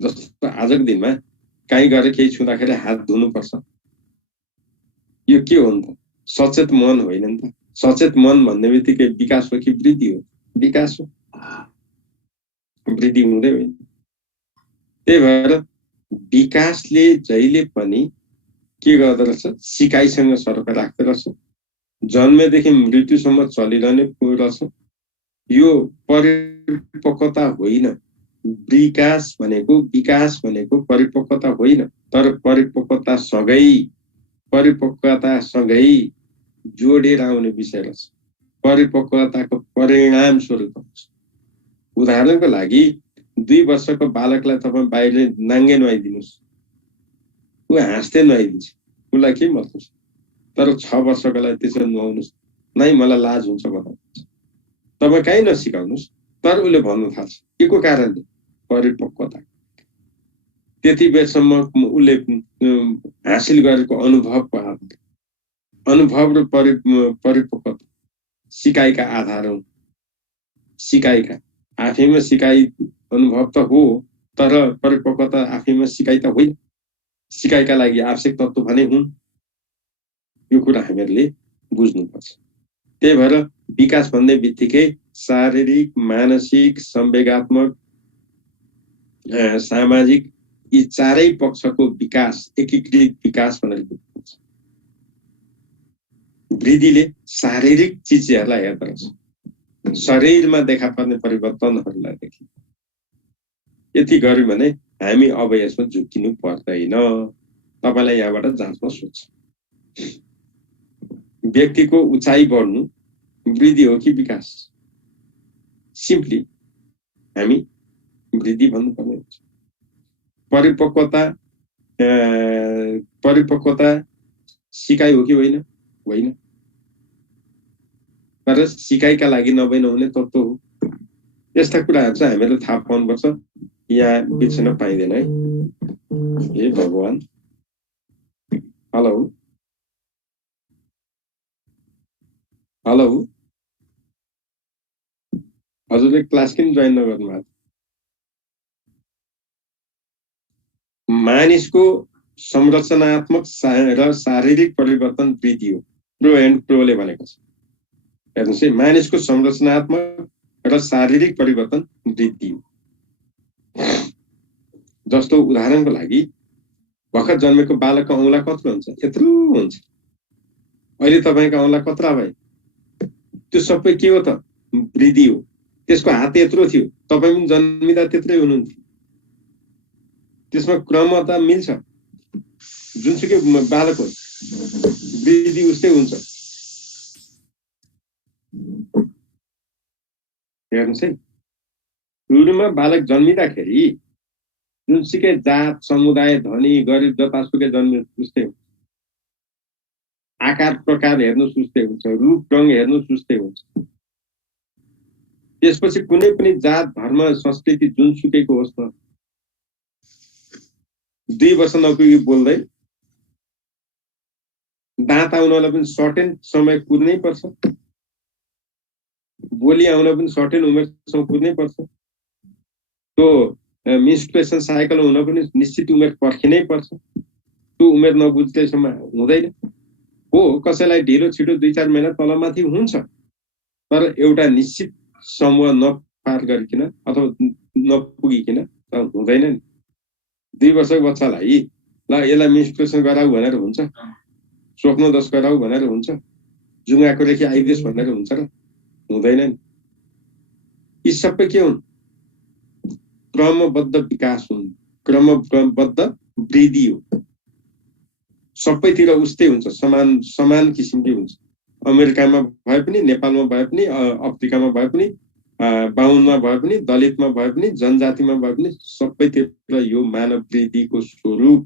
जस्तो आजको दिनमा कहीँ गएर केही छुँदाखेरि हात धुनुपर्छ। यो के हो नि त? सचेत मन होइन नि त। सचेत मन भन्ने बित्तिकै विकास हो कि वृद्धि हो? विकास हो, वृद्धि हुँदै होइन। त्यही भएर विकासले जहिले पनि के गर्दो रहेछ? सिकाइसँग सर्क राख्दो रहेछ। जन्मेदेखि मृत्युसम्म चलिरहने रहेछ। यो परिपक्वता होइन। विकास भनेको परिपक्वता होइन, तर परिपक्वतासँगै जोडेर आउने विषय रहेछ। परिपक्वताको परिणाम स्वरूप हुन्छ। उदाहरणको लागि 2 वर्षको बालकलाई तपाईँ बाहिर नाङ्गे नुहाइदिनुहोस्, ऊ हाँस्दै नुहाइदिन्छ, उसलाई के मतलब छ। तर 6 वर्षकोलाई त्यसरी नुहाउनुहोस्, नै मलाई लाज हुन्छ भन्नुहुन्छ। तपाईँ कहीँ नसिकाउनुहोस्, तर उसले भन्नु थाल्छ। के को कारणले? परिपक्वता। त्यति बेरसम्म उसले हासिल गरेको अनुभवको आधार, अनुभव र परिपक्वता सिकाइका आधार हुन्। सिकाइका आफैमा सिकाइ अनुभव त हो, तर परिपक्वता आफैमा सिकाइ त होइन। सिकाइका लागि आवश्यक तत्त्व भने हुन्। यो कुरा हामीहरूले बुझ्नुपर्छ। त्यही भएर विकास भन्ने बित्तिकै शारीरिक, मानसिक, संवेगात्मक, सामाजिक यी चारै पक्षको विकास, एकीकृत विकास भनेर बुझ्नुपर्छ। वृद्धिले शारीरिक चिजहरूलाई हेर्दो रहेछ, शरीरमा देखा पर्ने परिवर्तनहरूलाई देखि। यति गर्यो भने हामी अब यसमा झुक्किनु पर्दैन। तपाईलाई यहाँबाट जाँच्न सोध्छ, व्यक्तिको उचाइ बढ्नु वृद्धि हो कि विकास? सिम्पली हामी वृद्धि भन्नुपर्ने हुन्छ। परिपक्वता सिकाइ हो कि होइन? होइन, तर सिकाइका लागि नभई नहुने तत्त्व हो। यस्ता कुराहरू चाहिँ हामीले थाहा पाउनुपर्छ। यहाँ बिर्सन पाइँदैन है। हे भगवान। हेलो हेलो, हजुरले क्लास किन जोइन नगर्नु भएको? मानिसको संरचनात्मक र शारीरिक परिवर्तन वृद्धि हो। प्रो एन्ड प्रोले भनेको छ। हेर्नुहोस् है, मानिसको संरचनात्मक र शारीरिक परिवर्तन वृद्धि हो। जस्तो उदाहरणको लागि भर्खर जन्मेको बालकको औँला कत्रो हुन्छ? यत्रो हुन्छ। अहिले तपाईको औँला कत्रा भयो? त्यो सबै के हो त? वृद्धि हो। त्यसको हात यत्रो थियो, तपाईँ पनि जन्मिँदा त्यत्रै हुनुहुन्थ्यो। त्यसमा क्रमता मिल्छ। जुनसुकै बालक हो, वृद्धि उस्तै हुन्छ। हेर्नुहोस् है, सुरुमा बालक जन्मिँदाखेरि जुनसुकै जात समुदाय धनी गरिब जतासुकै जन्मिनु सुस्तै हुन्छ, आकार प्रकार हेर्नु सुस्तै हुन्छ, रूप रङ हेर्नु सुस्तै हुन्छ। त्यसपछि कुनै पनि जात धर्म संस्कृति जुनसुकैको होस् न, 2 वर्ष नपुगी बोल्दै दाँत आउनलाई पनि सर्टेन समय कुर्नै पर्छ, बोली आउन पनि सर्टेन उमेरसम्म कुर्नै पर्छ, त्यो मेन्स्ट्रुएसन साइकल हुन पनि निश्चित उमेर पर्खिनै पर्छ। त्यो उमेर नबुझ्दैसम्म हुँदैन। हो, कसैलाई ढिलो छिटो 2-4 महिना तलमाथि हुन्छ, तर एउटा निश्चित समूह नपार गरिकन अथवा नपुगिकन हुँदैन नि। 2 वर्षको बच्चालाई ल यसलाई मेन्स्ट्रुएसन गराऊ भनेर हुन्छ, स्वप्नदोष गराऊ भनेर हुन्छ, जुङ्गाको रेखा आइदेश भनेर हुन्छ र? हुँदैन नि। यी सबै के हुन्? क्रमबद्ध विकास हुन्, क्रमबद्ध वृद्धि हो। सबैतिर उस्तै हुन्छ, समान किसिमकै हुन्छ। अमेरिकामा भए पनि, नेपालमा भए पनि, अफ्रिकामा भए पनि, बाहुनमा भए पनि, दलितमा भए पनि, जनजातिमा भए पनि, सबैतिर यो मानव वृद्धिको स्वरूप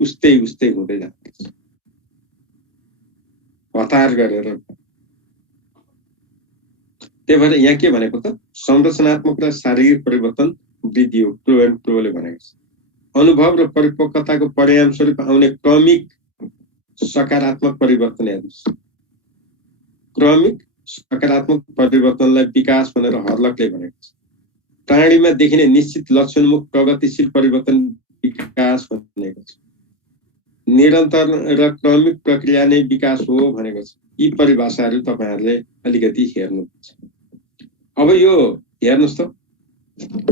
उस्तै हुँदै जान्छ, हतार गरेर। त्यही भएर यहाँ के भनेको त, संरचनात्मक र शारीरिक परिवर्तन वृद्धि हो। प्रो एन्ड प्रोले भनेको छ अनुभव र परिपक्वताको परिणाम स्वरूप आउने क्रमिक सकारात्मक परिवर्तन हेर्नुहोस्। क्रमिक सकारात्मक परिवर्तनलाई विकास भनेर हर्लकले भनेको छ। प्राणीमा देखिने निश्चित लक्षणमुख प्रगतिशील परिवर्तन विकास भनेको छ। निरन्तर र क्रमिक प्रक्रिया नै विकास हो भनेको छ। यी परिभाषाहरू तपाईहरुले अलिकति हेर्नुपर्छ। अब यो हेर्नुस् त,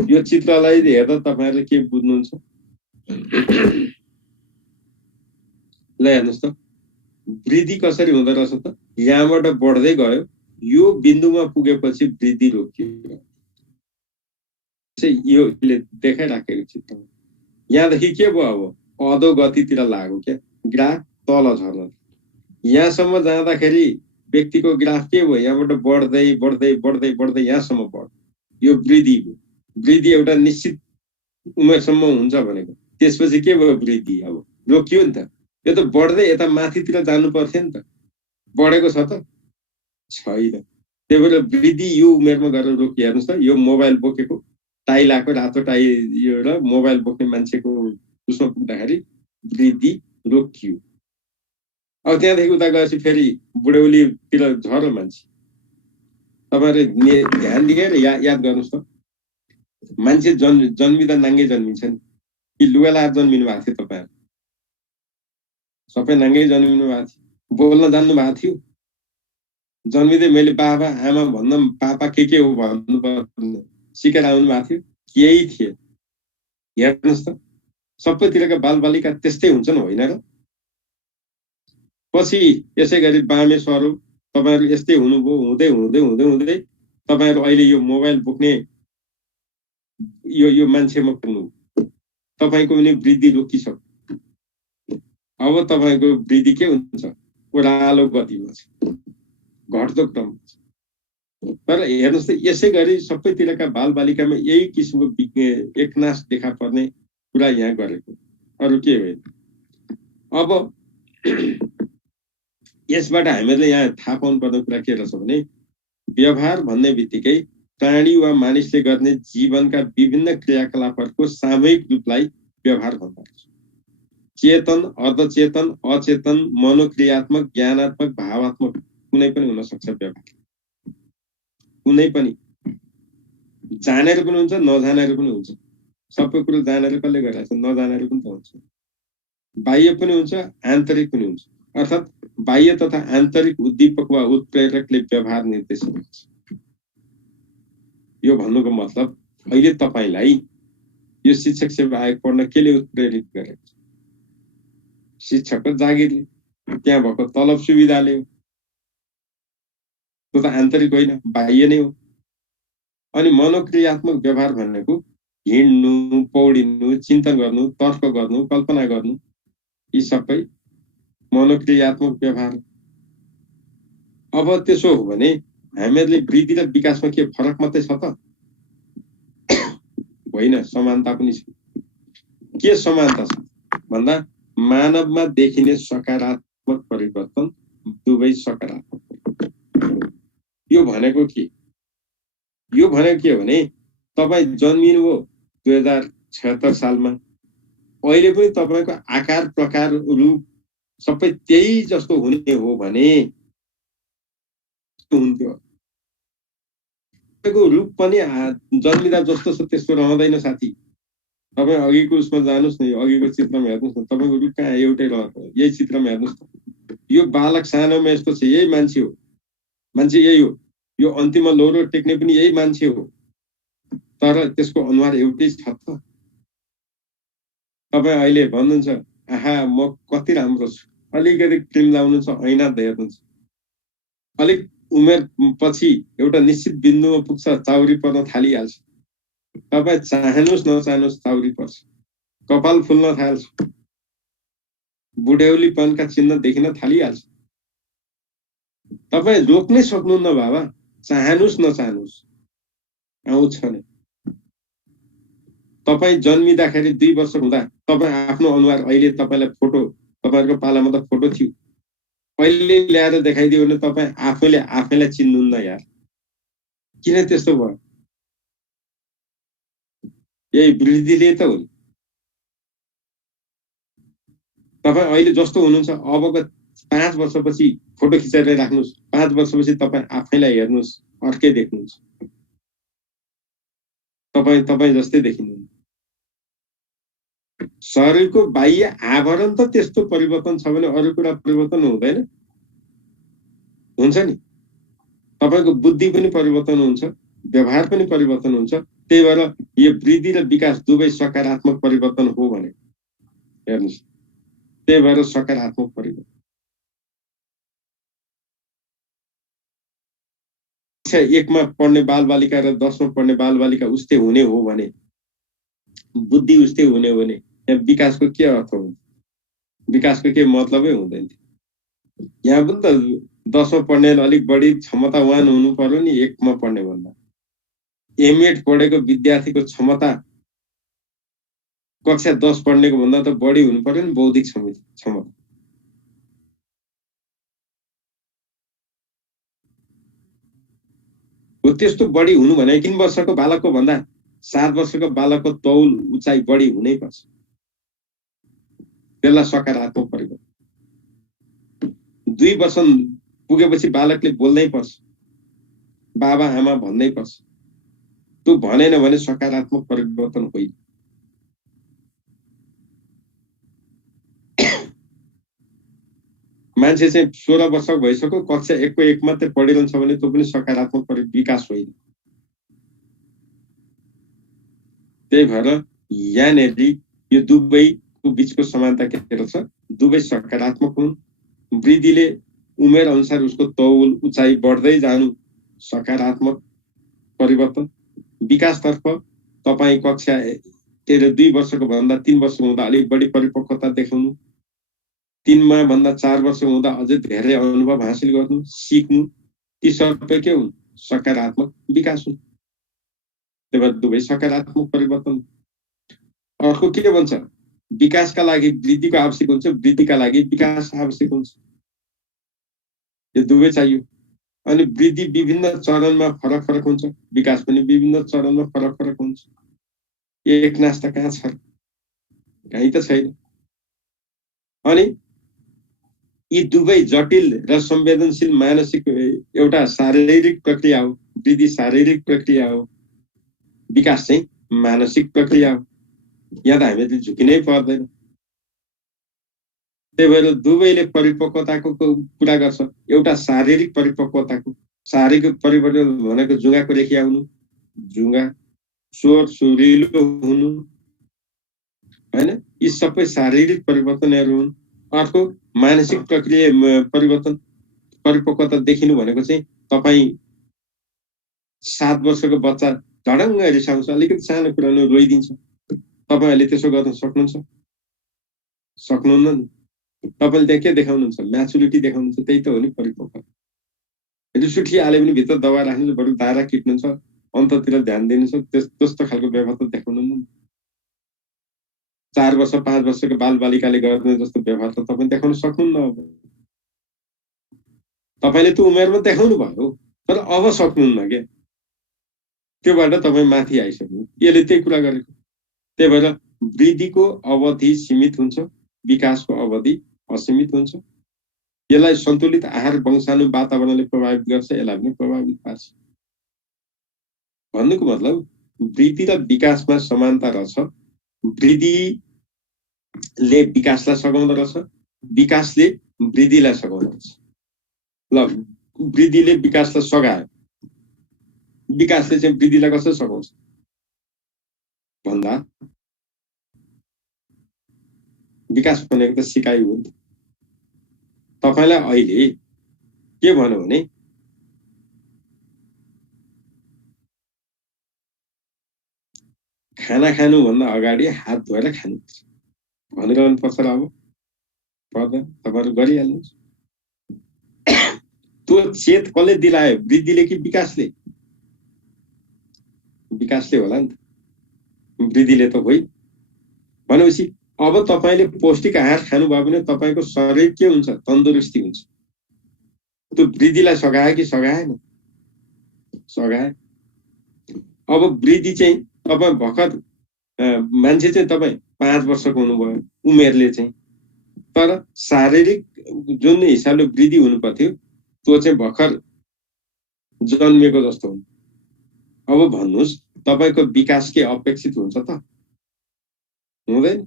यो चित्रलाई हेर्दा तपाईहरुले के बुझ्नुहुन्छ? ल हेर्नुस् त, वृद्धि कसरी हुँदो रहेछ त? यहाँबाट बढ्दै गयो, यो बिन्दुमा पुगेपछि वृद्धि रोकियो। यो देखाइराखेको चित्र। यहाँदेखि के भयो? अब अधोगतितिर लाग्यो क्या, ग्राफ तल झर्न। यहाँसम्म जाँदाखेरि व्यक्तिको ग्राफ के भयो? यहाँबाट बढ्दै बढ्दै बढ्दै बढ्दै यहाँसम्म बढ्यो, यो वृद्धि भयो। वृद्धि एउटा निश्चित उमेरसम्म हुन्छ भनेको। त्यसपछि के भयो? वृद्धि अब रोकियो नि त। यो त बढ्दै यता माथितिर जानु पर्थ्यो नि त, बढेको छ त छैन। त्यही भएर वृद्धि यो उमेरमा गएर रोकियो। हेर्नुहोस् त, यो मोबाइल बोकेको टाई लाएको रातो टाई यो र मोबाइल बोक्ने मान्छेको उसमा पुग्दाखेरि वृद्धि रोकियो। अब त्यहाँदेखि उता गएपछि फेरि बुढौलीतिर झर्यो मान्छे। तपाईँहरूले ध्यान दिएर याद गर्नुहोस् त, मान्छे जन्मिँदा नाङ्गै जन्मिन्छ नि कि लुगा लाएर जन्मिनु भएको थियो? तपाईँहरू सबै नाङ्गै जन्मिनु भएको थियो, बोल्न जान्नु भएको थियो। जन्मिँदै मैले बाबा आमा भन्दा पापा के हो भन्नु पर्ने सिकेर आउनु भएको थियो? केही थिएन। हेर्नुहोस् त, सबैतिरका बालबालिका त्यस्तै हुन्छन् होइन र? पछि यसै गरी बामे सरो तपाईहरु यस्तै हुनुभयो। हुँदै हुँदै हुँदै हुँदै तपाईहरु अहिले यो मोबाइल बोक्ने यो मान्छेमा पुग्नु, तपाईको पनि वृद्धि रोकिसक्यो। अब तपाईको वृद्धि के हुन्छ? ओह्रालो गतिमा छ, घट्दो क्रम छ। तर हेर्नुहोस् त, यसै गरी सबैतिरका बालबालिकामा यही किसिमको एकनाश देखा पर्ने कुरा यहाँ गरेको, अरु के होइन। अब यसबाट हामीले यहाँ थाहा पाउनुपर्ने कुरा के रहेछ भने, व्यवहार भन्ने बित्तिकै प्राणी वा मानिसले गर्ने जीवनका विभिन्न क्रियाकलापहरूको सामूहिक रूपलाई व्यवहार भन्छ। चेतन, अर्धचेतन, अचेतन, मनोक्रियात्मक, ज्ञानात्मक, भावात्मक कुनै पनि हुन सक्छ व्यवहार। कुनै पनि जानेर पनि हुन्छ, नजानेर पनि हुन्छ। सबै कुरो जानेर कसले गरिरहेछ? नजानेर पनि त हुन्छ। बाह्य पनि हुन्छ, आन्तरिक पनि हुन्छ। अर्थात् बाह्य तथा आन्तरिक उद्दीपक वा उत्प्रेरकले व्यवहार निर्देशन गर्छ। यो भन्नुको मतलब, अहिले तपाईलाई यो शिक्षक सेवा आयोग पढ्न केले उत्प्रेरित गरेको? शिक्षकको जागिरले, त्यहाँ भएको तलब सुविधाले हो। त्यो त आन्तरिक होइन, बाह्य नै हो। अनि मनोक्रियात्मक व्यवहार भनेको हिँड्नु, पौडिनु, चिन्तन गर्नु, तर्क गर्नु, कल्पना गर्नु, यी सबै मनोक्रियात्मक व्यवहार। अब त्यसो हो भने हामीहरूले वृद्धि र विकासमा के फरक मात्रै छ त? होइन, समानता पनि छ। के समानता छ भन्दा मानवमा देखिने सकारात्मक परिवर्तन दुवै सकारात्मक। यो भनेको के? यो भनेको के हो भने तपाईँ जन्मिनुभयो 2076 सालमा, अहिले पनि तपाईँको आकार प्रकार रूप सबै त्यही जस्तो हुने हो भने हुन्थ्यो। तपाईँको रूप पनि जन्मिँदा जस्तो छ त्यस्तो रहँदैन साथी। तपाईँ अघिको उसमा जानुहोस् न, अघिको चित्रमा हेर्नुहोस् न, तपाईँको रूप कहाँ एउटै रहन्छ। यही चित्रमा हेर्नुहोस् न, यो बालक सानोमा यस्तो छ, यही मान्छे हो, मान्छे यही हो। यो अन्तिममा लौरो टेक्ने पनि यही मान्छे हो, तर त्यसको अनुहार एउटै छ त। तपाईँ अहिले भन्नुहुन्छ आहा म कति राम्रो छु, अलिकति क्रिम लाउनु छ, ऐना हेर्नुहुन्छ, अलिक उमेर पछि एउटा निश्चित बिन्दुमा पुग्छ, चाउरी पर्न थालिहाल्छ। तपाईँ चाहनुहोस् नचाहनुहोस् चाउरी पर्छ, कपाल फुल्न थाल्छ, बुढ्यौलीपनका चिन्ह देखिन थालिहाल्छ। तपाईँ रोक्नै सक्नुहुन्न बाबा, चाहनुहोस् नचाहनुहोस् आउँछ नै। तपाईँ जन्मिँदाखेरि 2 वर्ष हुँदा तपाईँ आफ्नो अनुहार, अहिले तपाईँलाई फोटो, तपाईँहरूको पालामा त फोटो थियो, अहिले ल्याएर देखाइदियो भने तपाईँ आफैले आफैलाई चिन्नुहुन्न यार। किन त्यस्तो भयो? यही वृद्धिले त हो। तपाईँ अहिले जस्तो हुनुहुन्छ अबको 5 वर्षपछि फोटो खिचेर राख्नुहोस्, 5 वर्षपछि तपाईँ आफैलाई हेर्नुहोस्, अर्कै देख्नुहुन्छ। तपाईँ जस्तै देखिनुहुन्छ। शरीरको बाह्य आवरण त त्यस्तो परिवर्तन छ भने अरू कुरा परिवर्तन हुँदैन? हुन्छ नि। तपाईको बुद्धि पनि परिवर्तन हुन्छ, व्यवहार पनि परिवर्तन हुन्छ। त्यही भएर यो वृद्धि र विकास दुवै सकारात्मक परिवर्तन हो भने हेर्नुस्। त्यही भएर सकारात्मक परिवर्तन। 1 मा पढ्ने बालबालिका र 10 मा पढ्ने बालबालिका उस्तै हुने हो भने, बुद्धि उस्तै हुने हो भने यहाँ विकासको के अर्थ हुन्छ? विकासको के मतलबै हुँदैन। यहाँ पनि त 10 मा पढ्नेले अलिक बढी क्षमतावान हुनु पर्यो नि 1 मा पढ्ने भन्दा। एमएड पढेको विद्यार्थीको क्षमता कक्षा 10 पढ्नेको भन्दा त बढी हुनु पर्यो नि बौद्धिक क्षमता। हो त्यस्तो बढी हुनु भने 3 वर्षको बालकको भन्दा 7 वर्षको बालकको तौल उचाइ बढी हुनै पर्छ। त्यसलाई सकारात्मक परिवर्तन। 2 वर्ष पुगेपछि बालकले बोल्नै पर्छ, बाबा आमा भन्नै पर्छ। त्यो भनेन भने सकारात्मक परिवर्तन होइन। मान्छे चाहिँ 16 वर्ष भइसक्यो, कक्षा 1 को 1 मात्रै पढिरहन्छ भने त्यो पनि सकारात्मक विकास होइन। त्यही भएर यहाँनेरि यो दुवैको बीचको समानता के रहेछ? दुवै सकारात्मक हुन्। वृद्धिले उमेर अनुसार उसको तौल उचाइ बढ्दै जानु सकारात्मक परिवर्तन। विकासतर्फ तपाईँ कक्षा 2 वर्षको भन्दा 3 वर्ष हुँदा अलिक बढी परिपक्वता देखाउनु, 3 मा भन्दा 4 वर्ष हुँदा अझै धेरै अनुभव हासिल गर्नु, सिक्नु, ती सबै के हुन्? सकारात्मक विकास हुन्। त्यही भएर दुवै सकारात्मक परिवर्तन। अर्को के भन्छ? विकासका लागि वृद्धिको आवश्यक हुन्छ, वृद्धिका लागि विकास आवश्यक हुन्छ। यो दुवै चाहियो। अनि वृद्धि विभिन्न चरणमा फरक फरक हुन्छ, विकास पनि विभिन्न चरणमा फरक फरक हुन्छ। एक नास्ता कहाँ छ? कहीँ त छैन। अनि यी दुवै जटिल र संवेदनशील मानसिक एउटा शारीरिक प्रक्रिया हो। वृद्धि शारीरिक प्रक्रिया हो, विकास चाहिँ मानसिक प्रक्रिया हो। यहाँ त हामीले झुकिनै पर्दैन। त्यही भएर दुवैले परिपक्वताको कुरा गर्छ। एउटा शारीरिक परिपक्वताको, शारीरिक परिवर्तन भनेको जुङ्गाको रेखी आउनु, जुङ्गा स्वर सुरिलो हुनु हैन, यी सबै शारीरिक परिवर्तनहरू हुन्। अर्को मानसिक प्रक्रिया परिवर्तन, परिपक्वता देखिनु भनेको चाहिँ तपाईँ 7 वर्षको बच्चा धडङ्ग रिसाउँछ, अलिकति सानो कुरामा रोइदिन्छ, तपाईँहरूले त्यसो गर्न सक्नुहुन्छ? सक्नुहुन्न नि। तपाईँले त्यहाँ के देखाउनुहुन्छ? म्याचुरिटी देखाउनुहुन्छ। त्यही त हो नि परिपक्वता। रिस उठिहाल्यो भने भित्र दबाएर राख्नुहुन्छ, बरु दारा किट्नुहुन्छ, अन्ततिर ध्यान दिनु छ त्यस्तो खालको व्यवहार त देखाउनु न। 4 वर्ष 5 वर्षको बालबालिकाले गर्ने जस्तो व्यवहार त तपाईँ देखाउन सक्नुहुन्न। अब तपाईँले त्यो उमेरमा देखाउनु भयो तर अब सक्नुहुन्न क्या, त्योबाट तपाईँ माथि आइसक्नु। यसले त्यही कुरा गरेको। त्यही भएर वृद्धिको अवधि सीमित हुन्छ, विकासको अवधि असीमित हुन्छ। यसलाई सन्तुलित आहार वंशाणु वातावरणले प्रभावित गर्छ, यसलाई पनि प्रभावित पार्छ। भन्नुको मतलब वृद्धि र विकासमा समानता रहेछ। वृद्धिले विकासलाई सघाउँदो रहेछ, विकासले वृद्धिलाई सघाउँदो रहेछ। ल वृद्धिले विकासलाई सघायो, विकासले चाहिँ वृद्धिलाई कसरी सघाउँछ भन्दा विकास भनेको त सिकाइ हो नि त। तपाईलाई अहिले के भन्यो भने खाना खानुभन्दा अगाडि हात धोएर खानुपर्छ भनिरहनु पर्छ र अब पर्दैन, तपाईँहरू गरिहाल्नुहुन्छ। त्यो चेत कसले दिलायो, वृद्धिले कि विकासले? विकासले होला नि त, वृद्धिले त होइन। भनेपछि अब तपाईले पौष्टिक आहार खानुभयो भने तपाईको शरीर के हुन्छ, तन्दुरुस्ती हुन्छ। त्यो वृद्धिलाई सघायो कि सघाएन? सघाए। अब वृद्धि चाहिँ तपाईँ भर्खर मान्छे चाहिँ तपाईँ 5 वर्षको हुनुभयो उमेरले चाहिँ, तर शारीरिक जुन हिसाबले वृद्धि हुनु पर्थ्यो त्यो चाहिँ भर्खर जन्मिएको जस्तो हुन्छ। अब भन्नुहोस् तपाईको विकास के अपेक्षित हुन्छ त? हुँदैन।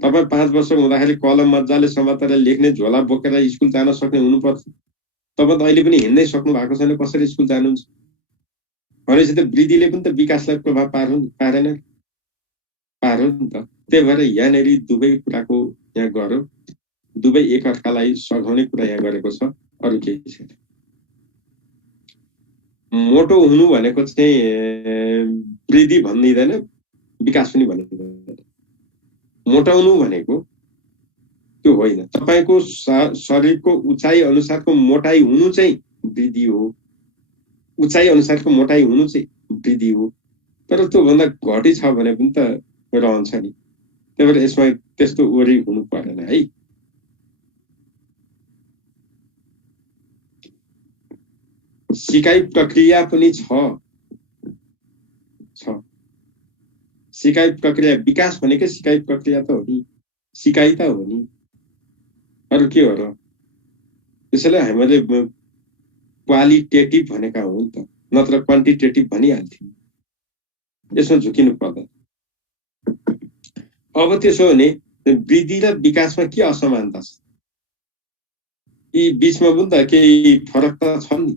तपाईँ 5 वर्षको हुँदाखेरि कलम मजाले समातेर लेख्ने, झोला बोकेर स्कुल जान सक्ने हुनुपर्छ। तपाईँ त अहिले पनि हिँड्नै सक्नु भएको छैन, कसरी स्कुल जानुहुन्छ? भनेपछि त वृद्धिले पनि त विकासलाई प्रभाव पारेन, पार्यो नि त। त्यही भएर यहाँनिर दुवै कुराको यहाँ गर्यो, दुवै एकअर्कालाई सघाउने कुरा यहाँ गरेको छ, अरू केही छैन। मोटो हुनु भनेको चाहिँ वृद्धि भन्दिँदैन, विकास पनि भन्दिँदैन। मोटाउनु भनेको त्यो होइन। तपाईको शरीरको उचाइ अनुसारको मोटाइ हुनु चाहिँ वृद्धि हो, उचाइ अनुसारको मोटाइ हुनु चाहिँ वृद्धि हो। तर त्यो भन्दा घटी छ भने पनि त रहन्छ नि। त्यही भएर यसमा त्यस्तो वरि हुनु पर्दैन है। सिकाइ प्रक्रिया पनि छ। सिकाइ प्रक्रिया, विकास भनेकै सिकाइ प्रक्रिया त हो नि, सिकाइ त हो नि, अरू के हो र? त्यसैले हामीले क्वालिटेटिभ भनेका हो नि त, नत्र क्वान्टिटेटिभ भनिहाल्थ्यौँ। यसमा झुकिनु पर्दैन। अब त्यसो भने वृद्धि र विकासमा के असमानता छ? यी बीचमा पनि त केही फरक त छ नि।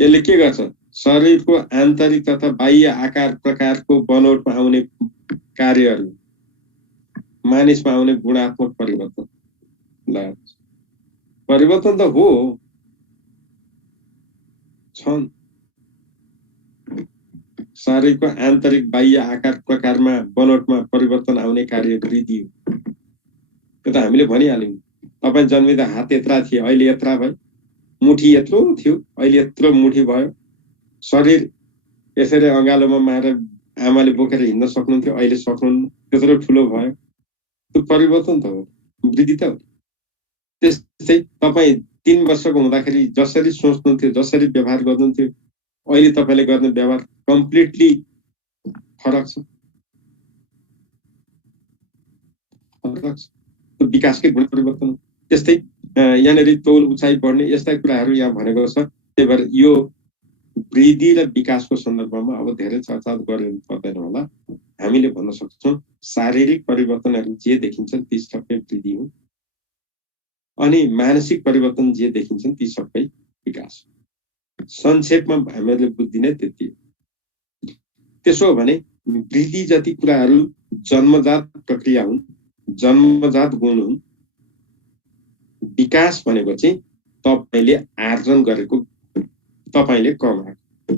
यसले के गर्छ? शरीरको आन्तरिक तथा बाह्य आकार प्रकारको बनोटमा आउने कार्यहरू, मानिसमा आउने गुणात्मक परिवर्तन, परिवर्तन त हो, छन्। शरीरको आन्तरिक बाह्य आकार प्रकारमा बनोटमा परिवर्तन आउने कार्य वृद्धि हो। त्यो त हामीले भनिहाल्यौँ। तपाईँ जन्मिँदा हात यत्रा थिए, अहिले यत्रा भयो। मुठी यत्रो थियो, अहिले यत्रो मुठी भयो। शरीर यसरी अँगालोमा मारेर आमाले बोकेर हिँड्न सक्नुहुन्थ्यो, अहिले सक्नुहुन्न, त्यत्रो ठुलो भयो। त्यो परिवर्तन त हो, वृद्धि त हो। त्यस्तै तपाईँ 3 वर्षको हुँदाखेरि जसरी सोच्नुहुन्थ्यो, जसरी व्यवहार गर्नुहुन्थ्यो, अहिले तपाईँले गर्ने व्यवहार कम्प्लिटली फरक छ। विकासकै गुण परिवर्तन। त्यस्तै यहाँनिर तौल उचाइ बढ्ने यस्ता कुराहरू यहाँ भनेको छ। त्यही भएर यो वृद्धि र विकासको सन्दर्भमा अब धेरै चर्चा गर्नु पर्दैन होला। हामीले भन्न सक्छौँ शारीरिक परिवर्तनहरू जे देखिन्छन् ती सबै वृद्धि हो, अनि मानसिक परिवर्तन जे देखिन्छन् ती सबै विकास हो। संक्षेपमा हामीले बुझ्दिने त्यति हो। त्यसो हो भने वृद्धि जति कुराहरू जन्मजात प्रक्रिया हुन्, जन्मजात गुण हुन्। विकास भनेको चाहिँ तपाईले आर्जन गरेको, तपाईले कमाएको।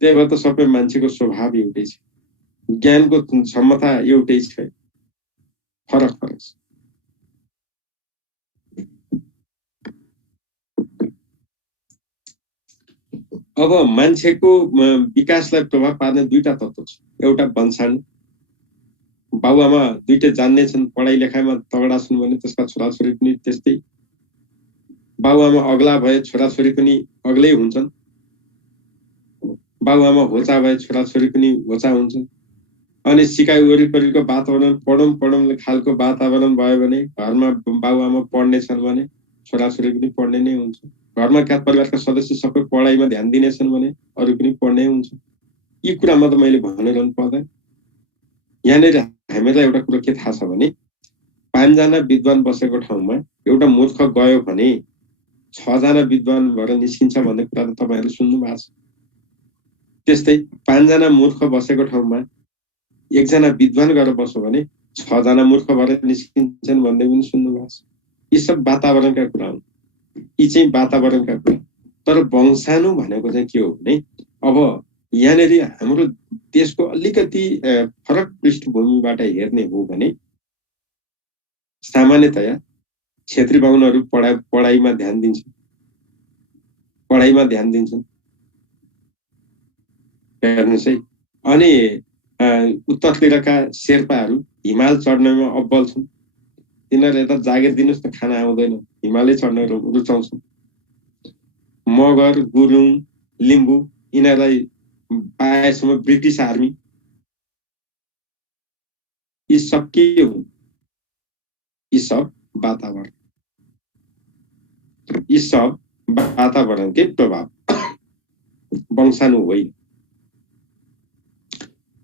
त्यही भएर त सबै मान्छेको स्वभाव एउटै छ, ज्ञानको क्षमता एउटै छ, फरक फरक छ। अब मान्छेको विकासलाई प्रभाव पार्ने दुईटा तत्त्व छ। एउटा वंशाणु, बाबुआमा दुईटै जान्ने छन्, पढाइ लेखाइमा तगडा छन् भने त्यसका छोराछोरी पनि त्यस्तै, बाबुआमा अग्ला भए छोराछोरी पनि अग्लै हुन्छन्, बाबुआमा होचा भए छोराछोरी पनि होचा हुन्छन्। अनि सिकाइ वरिपरिको वातावरण पढौँ खालको वातावरण भयो भने घरमा बाबुआमा पढ्ने छन् भने छोराछोरी पनि पढ्ने नै हुन्छ। घरमा परिवारका सदस्य सबै पढाइमा ध्यान दिनेछन् भने अरू पनि पढ्ने हुन्छ। यी कुरामा त मैले भनिरहनु पर्दैन। यहाँनिर हामीलाई एउटा कुरो के थाहा छ भने 5 जना विद्वान बसेको ठाउँमा एउटा मूर्ख गयो भने 6 जना विद्वान भएर निस्किन्छ भन्ने कुरा त तपाईहरुले सुन्नु भएको छ। त्यस्तै 5 जना मूर्ख बसेको ठाउँमा 1 जना विद्वान गएर बस्यो भने 6 जना मूर्ख भएर निस्किन्छन् भन्ने पनि सुन्नु भएको छ। यी सब वातावरणका कुरा हुन्। यी चाहिँ वातावरणका कुरा। तर वंशाणु भनेको चाहिँ के हो भने अब यहाँनिर हाम्रो देशको अलिकति फरक पृष्ठभूमिबाट हेर्ने हो भने सामान्यतया क्षेत्री बाहुनहरू पढाइमा ध्यान दिन्छन्, हेर्नुस् है। अनि उत्तरतिरका शेर्पाहरू हिमाल चढ्नमा अब्बल छन्। तिनीहरू यता जागिर दिनुस् न खाना आउँदैन, हिमालै चढ्न रुचाउँछन्। मगर, गुरुङ, लिम्बू यिनीहरूलाई पाएसम्म ब्रिटिस आर्मी, यी सब के हुन्? यी सब वातावरण, यी सब वातावरणकै प्रभाव, वंशाणु होइन।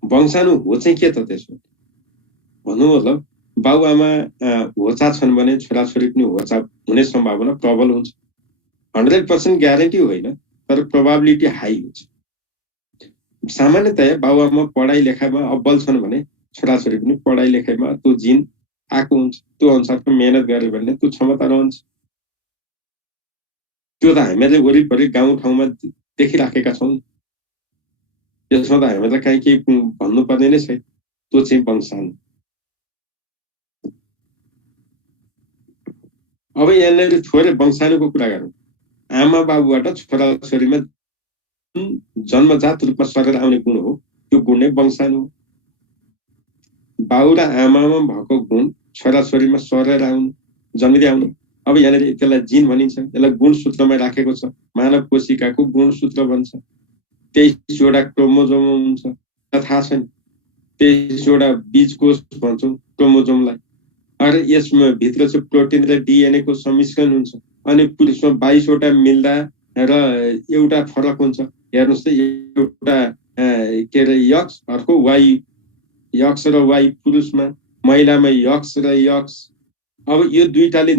वंशाणु हो चाहिँ के त त्यसो भन्नु मतलब बाबुआमा होचा छन् भने छोराछोरी पनि होचा हुने सम्भावना प्रबल हुन्छ। 100% ग्यारेन्टी होइन, तर प्रोबेबिलिटी हाई हुन्छ। सामान्यतया बाबुआमा पढाइ लेखाइमा अब्बल छन् भने छोराछोरी पनि पढाइ लेखाइमा त्यो जिन आएको हुन्छ। त्यो अनुसारको मेहनत गर्यो भने त्यो क्षमता रहन्छ। त्यो त हामीले वरिपरि गाउँ ठाउँमा देखिराखेका छौँ। त्यसमा त हामीलाई काहीँ केही भन्नुपर्ने नै छैन। त्यो चाहिँ वंशाणु। अब यहाँनिर थोरै वंशाणुको कुरा गरौँ। आमा बाबुबाट छोराछोरीमा जन्मजात रूपमा सरेर आउने गुण हो, त्यो गुण नै वंशाणु हो। बाबु र आमामा भएको गुण छोराछोरीमा सरेर आउनु, जन्मिँदै आउनु। अब यहाँनिर त्यसलाई जिन भनिन्छ। यसलाई गुणसूत्रमा राखेको छ। मानव कोशिकाको गुणसूत्र भन्छ। 23 वटा क्रोमोजोम हुन्छ, थाहा छैन। 23 वटा बीजकोष भन्छौँ क्रोमोजोमलाई। अरे यसमा भित्र चाहिँ प्रोटिन र डीएनए को सम्मिश्रण हुन्छ। अनि पुरुषमा 22 वटा मिल्दा र एउटा फरक हुन्छ। हेर्नुस् त, एउटा के अरे यक्स, अर्को वाई, यक्स र वाई पुरुषमा, महिलामा यक्स र यक्स। अब यो दुईटाले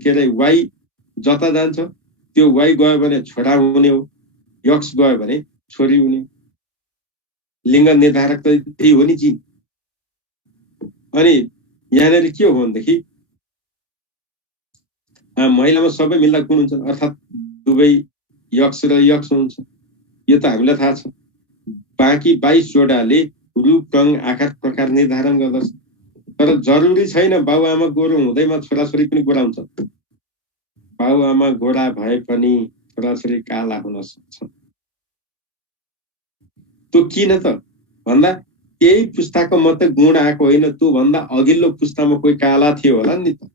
के अरे वाई जता जान्छ त्यो वाई गयो भने छोरा हुने हो, यक्स गयो भने छोरी हुने। लिङ्ग निर्धारक त त्यही हो नि जिन। अनि यहाँनिर के हो भनेदेखि महिलामा सबै मिल्दा गुण हुन्छ, अर्थात् दुवै यक्स र यक्स हुन्छ। यो त हामीलाई थाहा छ। बाँकी 22 वटाले रूप, रङ, आकार, प्रकार निर्धारण गर्दछ। तर जरुरी छैन बाबुआमा गोरो हुँदैमा छोराछोरी पनि गोरा हुन्छ। बाबुआमा गोरा भए पनि छोराछोरी काला हुन सक्छन्। त्यो किन त भन्दा त्यही पुस्ताको मात्रै गुण आएको होइन, त्यो भन्दा अघिल्लो पुस्तामा कोही काला थियो होला नि त।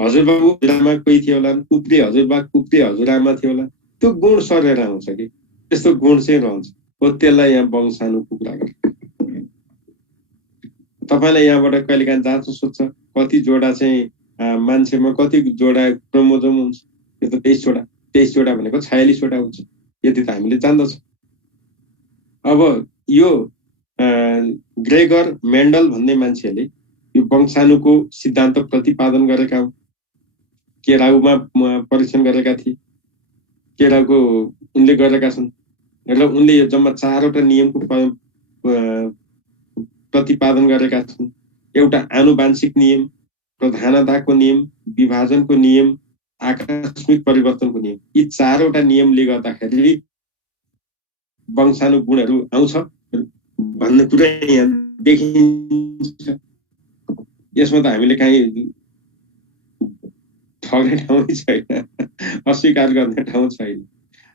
हजुरबाबु हजुरआमा कोही थियो होला, कुप्रे हजुरबा कुप्रे हजुरआमा थियो होला। त्यो गुण सरेर आउँछ कि त्यस्तो गुण चाहिँ रहन्छ। हो त्यसलाई यहाँ वंशाणुको कुरा गर्छ। तपाईलाई यहाँबाट कहिलेकाहीँ जाँचो सोध्छ कति जोडा चाहिँ मान्छेमा कति जोडा क्रोमोजोम हुन्छ। यो त 23 वटा, 23 वटा भनेको 46 वटा हुन्छ। यति त हामीले जान्दछौँ। अब यो ग्रेगर मेन्डल भन्ने मान्छेले यो वंशाणुको सिद्धान्त प्रतिपादन गरेका हुन्। केराउमा परीक्षण गरेका थिए। केराउको उनले गरेका छन् र उनले यो जम्मा 4 वटा नियमको प्रतिपादन गरेका छन्। एउटा आनुवांशिक नियम, प्रधानताको नियम, विभाजनको नियम, आकस्मिक परिवर्तनको नियम। यी 4 वटा नियमले गर्दाखेरि वंशाणु गुणहरू आउँछ भन्ने कुरा यहाँ देखिन्छ। यसमा त हामीले काहीँ ठग्ने ठाउँै छैन। अस्वीकार गर्ने ठाउँ छैन।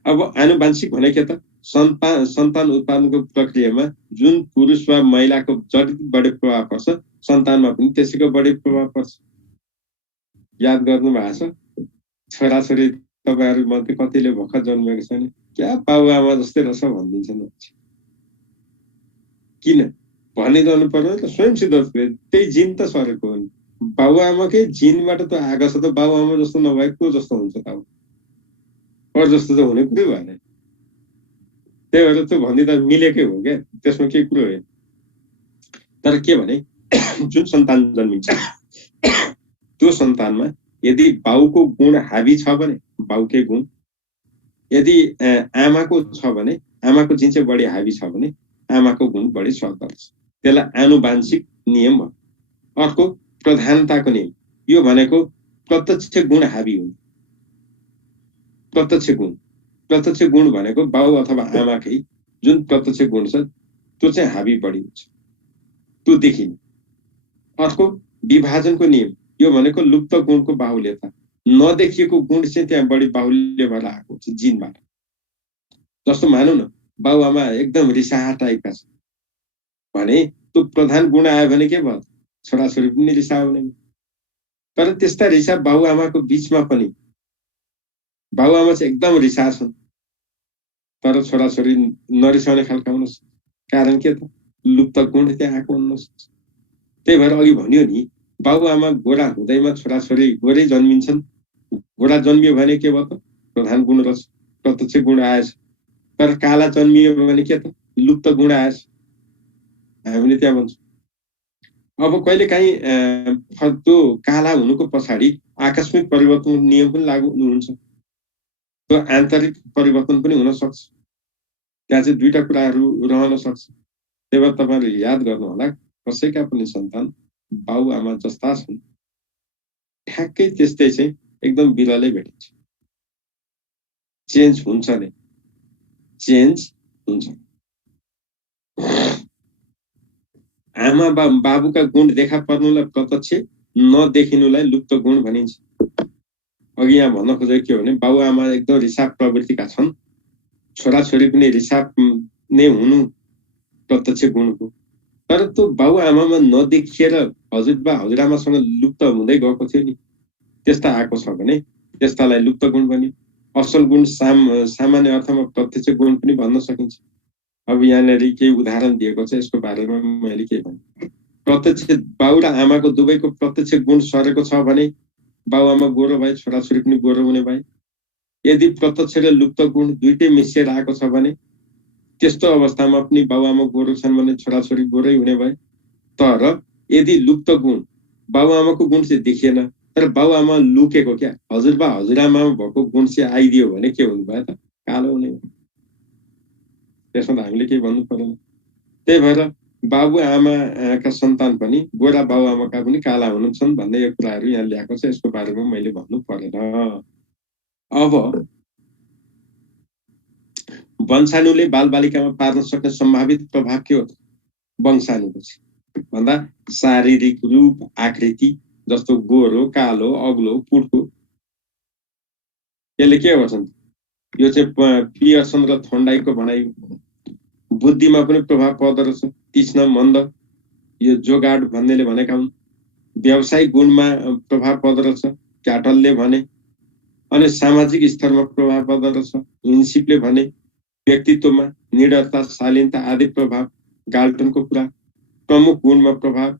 अब आनुवंशिक भने के त सन्तान उत्पादनको प्रक्रियामा जुन पुरुष वा महिलाको जति बढी प्रभाव पर्छ सन्तानमा पनि त्यसैको बढी प्रभाव पर्छ। याद गर्नु भएको छ छोराछोरी तपाईँहरू मध्ये कतिले भर्खर जन्मेको छैन क्या बाबुआमा जस्तै रहेछ भनिदिन्छन्। किन भनिरहनु पर्यो त स्वयंसिद्ध त्यही जिन त सरेको हो नि। बाबुआमाकै जिनबाट त आएको छ त बाबुआमा जस्तो नभए को जस्तो हुन्छ त अरू जस्तो त हुने कुरै भएन। त्यही भएर त्यो भनिदिँदा मिलेकै हो क्या त्यसमा केही कुरो होइन। तर के भने जुन सन्तान जन्मिन्छ त्यो सन्तानमा यदि बाउको गुण हाबी छ भने बाउकै गुण, यदि आमाको छ भने आमाको जिन चाहिँ बढी हाबी छ भने आमाको गुण बढी सर्दछ। त्यसलाई आनुवंशिक नियम हो। अर्को प्रधानताको नियम, यो भनेको प्रत्यक्ष गुण हाबी हुन्। प्रत्यक्ष गुण भनेको बाउ अथवा आमाकै जुन प्रत्यक्ष गुण छ त्यो चाहिँ हाबी बढी हुन्छ, त्यो देखिने। अर्को विभाजनको नियम, यो भनेको लुप्त गुणको बाहुल्यता, नदेखिएको गुण चाहिँ त्यहाँ बढी बाहुल्य भएर आएको हुन्छ जिनबाट। जस्तो मानौँ न बाउ आमा एकदम रिसाहा टाइपका छ भने त्यो प्रधान गुण आयो भने के भयो छोराछोरी पनि रिसाउने। तर त्यस्ता रिसा बाउ आमाको बीचमा पनि बाउ आमा चाहिँ एकदम रिसा छन् तर छोराछोरी नरिसाउने खालका हुन सक्छ। कारण के त लुप्त गुण त्यहाँ आएको हुन सक्छ। त्यही भएर अघि भन्यो नि बाउ आमा गोरा हुँदैमा छोराछोरी गोरै जन्मिन्छन्। गोरा जन्मियो भने के भयो त प्रधान गुण रहेछ, प्रत्यक्ष गुण आएछ। तर काला जन्मियो भने के त लुप्त गुण आएछ, हामीले त्यहाँ भन्छौँ। अब कहिले काहीँ त्यो काला हुनुको पछाडि आकस्मिक परिवर्तनको नियम पनि लागू हुन्छ, त्यो आन्तरिक परिवर्तन पनि हुन सक्छ। त्यहाँ चाहिँ दुईटा कुराहरू रहन सक्छ। त्यही भएर तपाईँहरूले याद गर्नु होला कसैका पनि सन्तान बाउ आमा जस्ता छन् ठ्याक्कै त्यस्तै चाहिँ एकदम बिरलै भेटिन्छ। चेन्ज हुन्छ नै, चेन्ज हुन्छ। आमा बाबुका गुण देखा पर्नुलाई प्रत्यक्ष, नदेखिनुलाई लुप्त गुण भनिन्छ। अघि यहाँ भन्न खोजेको के हो भने बाउ आमा एकदम रिसाप प्रवृत्तिका छन्, छोराछोरी पनि रिसाप नै हुनु प्रत्यक्ष गुणको। तर त्यो बाउ आमामा नदेखिएर हजुरबा हजुरआमासँग लुप्त हुँदै गएको थियो नि, त्यस्ता आएको छ भने त्यस्तालाई लुप्त गुण भनियो। असल गुण सामान्य अर्थमा प्रत्यक्ष गुण पनि भन्न सकिन्छ। अब यहाँनिर केही उदाहरण दिएको छ, यसको बारेमा मैले के भने प्रत्यक्ष बाउ र आमाको दुवैको प्रत्यक्ष गुण सरेको छ भने बाउ आमा गोरो भए छोराछोरी पनि गोरो हुने भए। यदि प्रत्यक्ष र लुप्त गुण दुईटै मिसिएर आएको छ भने त्यस्तो अवस्थामा पनि बाउ आमा गोरो छन् भने छोराछोरी गोरै हुने भए। तर यदि लुप्त गुण बाउ आमाको गुण चाहिँ देखिएन तर बाउ आमा लुकेको क्या हजुरबा हजुरआमामा भएको गुण चाहिँ आइदियो भने के हुनु भयो त कालो हुने भयो। त्यसमा त हामीले केही भन्नु पर्दैन। त्यही भएर बाबु आमाका सन्तान पनि गोरा बाउ आमाका पनि काला हुन्छन् भन्ने यो कुराहरू यहाँ ल्याएको छ, यसको बारेमा मैले भन्नु परेन। अब वंशाणुले बालबालिकामा पार्न सक्ने सम्भावित प्रभाव के हो त? वंशाणुको भन्दा शारीरिक रूप आकृति जस्तो गोरो कालो अग्लो पुड्को यसले के गर्छन्, यो चाहिँ पियर्सन र थोन्डाइको भनाइ। बुद्धिमा पनि प्रभाव पर्दो रहेछ, तीक्ष्ण मन्द, यो जोगाड भन्नेले भनेका हुन्। व्यावसायिक गुणमा प्रभाव पर्दो रहेछ, क्याटलले भने। अनि सामाजिक स्तरमा प्रभाव पर्दो रहेछ, हिन्सिपले भने। व्यक्तित्वमा निडरता शालीनता आदि प्रभाव गाल्टनको कुरा। प्रमुख गुणमा प्रभाव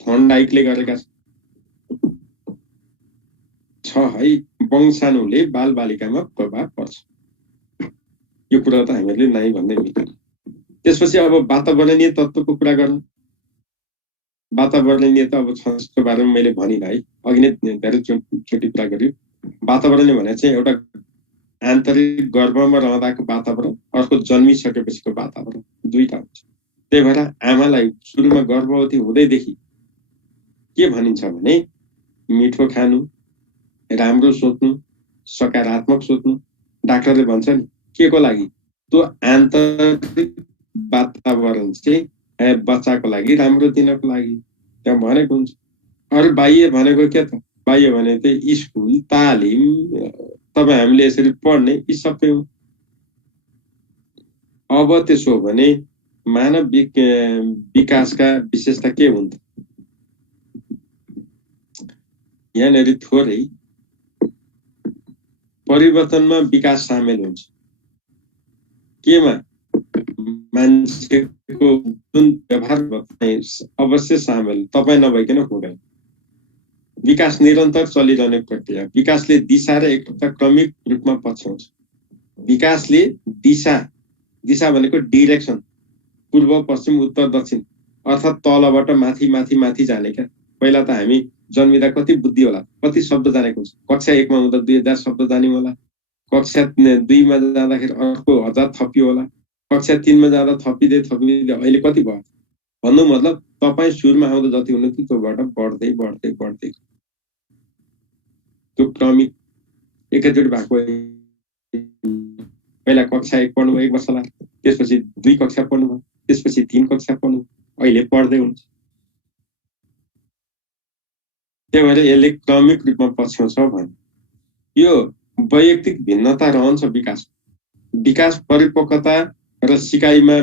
थोन्डाइकले गरेका छ है, वंशाणुले बालबालिकामा प्रभाव पर्छ। यो कुरा त हामीले नै भन्दै मिल्दैन। त्यसपछि अब वातावरणीय तत्त्वको कुरा गर्नु। वातावरणीय त अब छ बारेमा मैले भनिनँ है, अघि नै धेरै चोटि कुरा गर्यो। वातावरणीय भने चाहिँ एउटा आन्तरिक गर्भमा रहँदाको वातावरण, अर्को जन्मिसकेपछिको वातावरण, दुईटा हुन्छ। त्यही भएर आमालाई सुरुमा गर्भवती हुँदैदेखि के भनिन्छ भने मिठो खानु, राम्रो सोच्नु, सकारात्मक सोच्नु। डाक्टरले भन्छ नि के को लागि, त्यो आन्तरिक वातावरण चाहिँ बच्चाको लागि राम्रो दिनको लागि त्यहाँ भनेको हुन्छ। अरू बाह्य भनेको के त पाइयो भने चाहिँ स्कुल, तालिम, तपाईँ हामीले यसरी पढ्ने यी सबै हो। अब त्यसो हो भने मानव विकासका विशेषता के हुन् त? यहाँनिर थोरै परिवर्तनमा विकास सामेल हुन्छ। केमा? मान्छेको जुन व्यवहार अवश्य सामेल, तपाईँ नभइकन हुँदैन। विकास निरन्तर चलिरहने प्रक्रिया। विकासले दिशा र एकता क्रमिक रूपमा पछ्याउँछ। विकासले दिशा भनेको डिरेक्सन, पूर्व पश्चिम उत्तर दक्षिण, अर्थात् तलबाट माथि माथि माथि जाने क्या। पहिला त हामी जन्मिँदा कति बुद्धि होला, कति शब्द जानेको हुन्छ। कक्षा 1 मा हुँदा 2000 शब्द जाने होला, कक्षा 2 मा जाँदाखेरि अर्को 1000 थपियो होला, कक्षा 3 मा जाँदा थपिँदै अहिले कति भयो? भन्नु मतलब तपाईँ सुरुमा आउँदा जति हुनुहुन्थ्यो त्योबाट बढ्दै बढ्दै बढ्दै त्यो क्रमिक एकैचोटि भएको। पहिला कक्षा 1 पढ्नुभयो 1 वर्ष लाग्यो, त्यसपछि 2 कक्षा पढ्नुभयो, त्यसपछि 3 कक्षा पढ्नुभयो, अहिले पढ्दै हुन्छ। त्यही भएर यसले क्रमिक रूपमा पछ्याउँछ भने यो वैयक्तिक भिन्नता रहन्छ। विकास परिपक्वता र सिकाइमा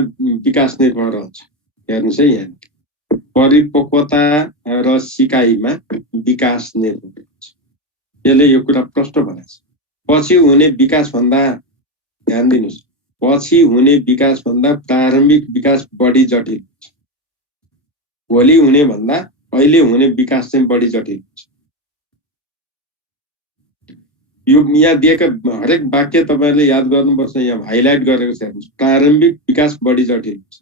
विकास निर्भर रहन्छ। हेर्नुहोस् है, यहाँ परिपक्वता र सिकाइमा विकास निर्भर रहन्छ। यसले यो कुरा प्रष्ट बनाएको छ। पछि हुने विकास भन्दा, ध्यान दिनुस्, पछि हुने विकास भन्दा प्रारम्भिक विकास बढी जटिल हुन्छ। भोलि हुने भन्दा अहिले हुने विकास चाहिँ बढी जटिल हुन्छ। यो यहाँ दिएका हरेक वाक्य तपाईहरुले याद गर्नुपर्छ। यहाँ हाइलाइट गरेको छ। प्रारम्भिक विकास बढी जटिल हुन्छ,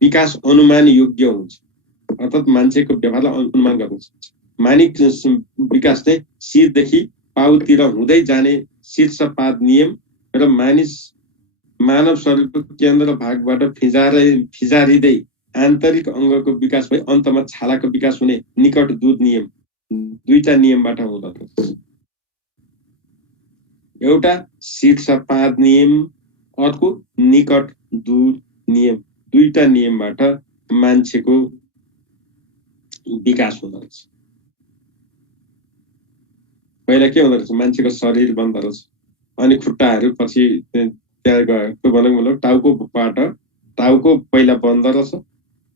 विकास अनुमान योग्य हुन्छ, अर्थात् मान्छेको व्यवहारलाई अनुमान गर्न सक्छ। मानव विकास चाहिँ शिरदेखि पाउतिर हुँदै जाने शीर्षपाद नियम र मानव शरीरको केन्द्र भागबाट फिजारिँदै आन्तरिक अङ्गको विकास भई अन्तमा छालाको विकास हुने निकट दूर नियम, दुईटा नियमबाट हुँदछ। एउटा शीर्षपाद नियम, अर्को निकट दूर नियम, दुईटा नियमबाट मान्छेको विकास हुँदछ। पहिला के हुँदछ? मान्छेको शरीर बन्दछ, अनि खुट्टाहरू पछि त्यहाँ गएको भनौँ मतलब टाउको पहिला बन्द रहेछ,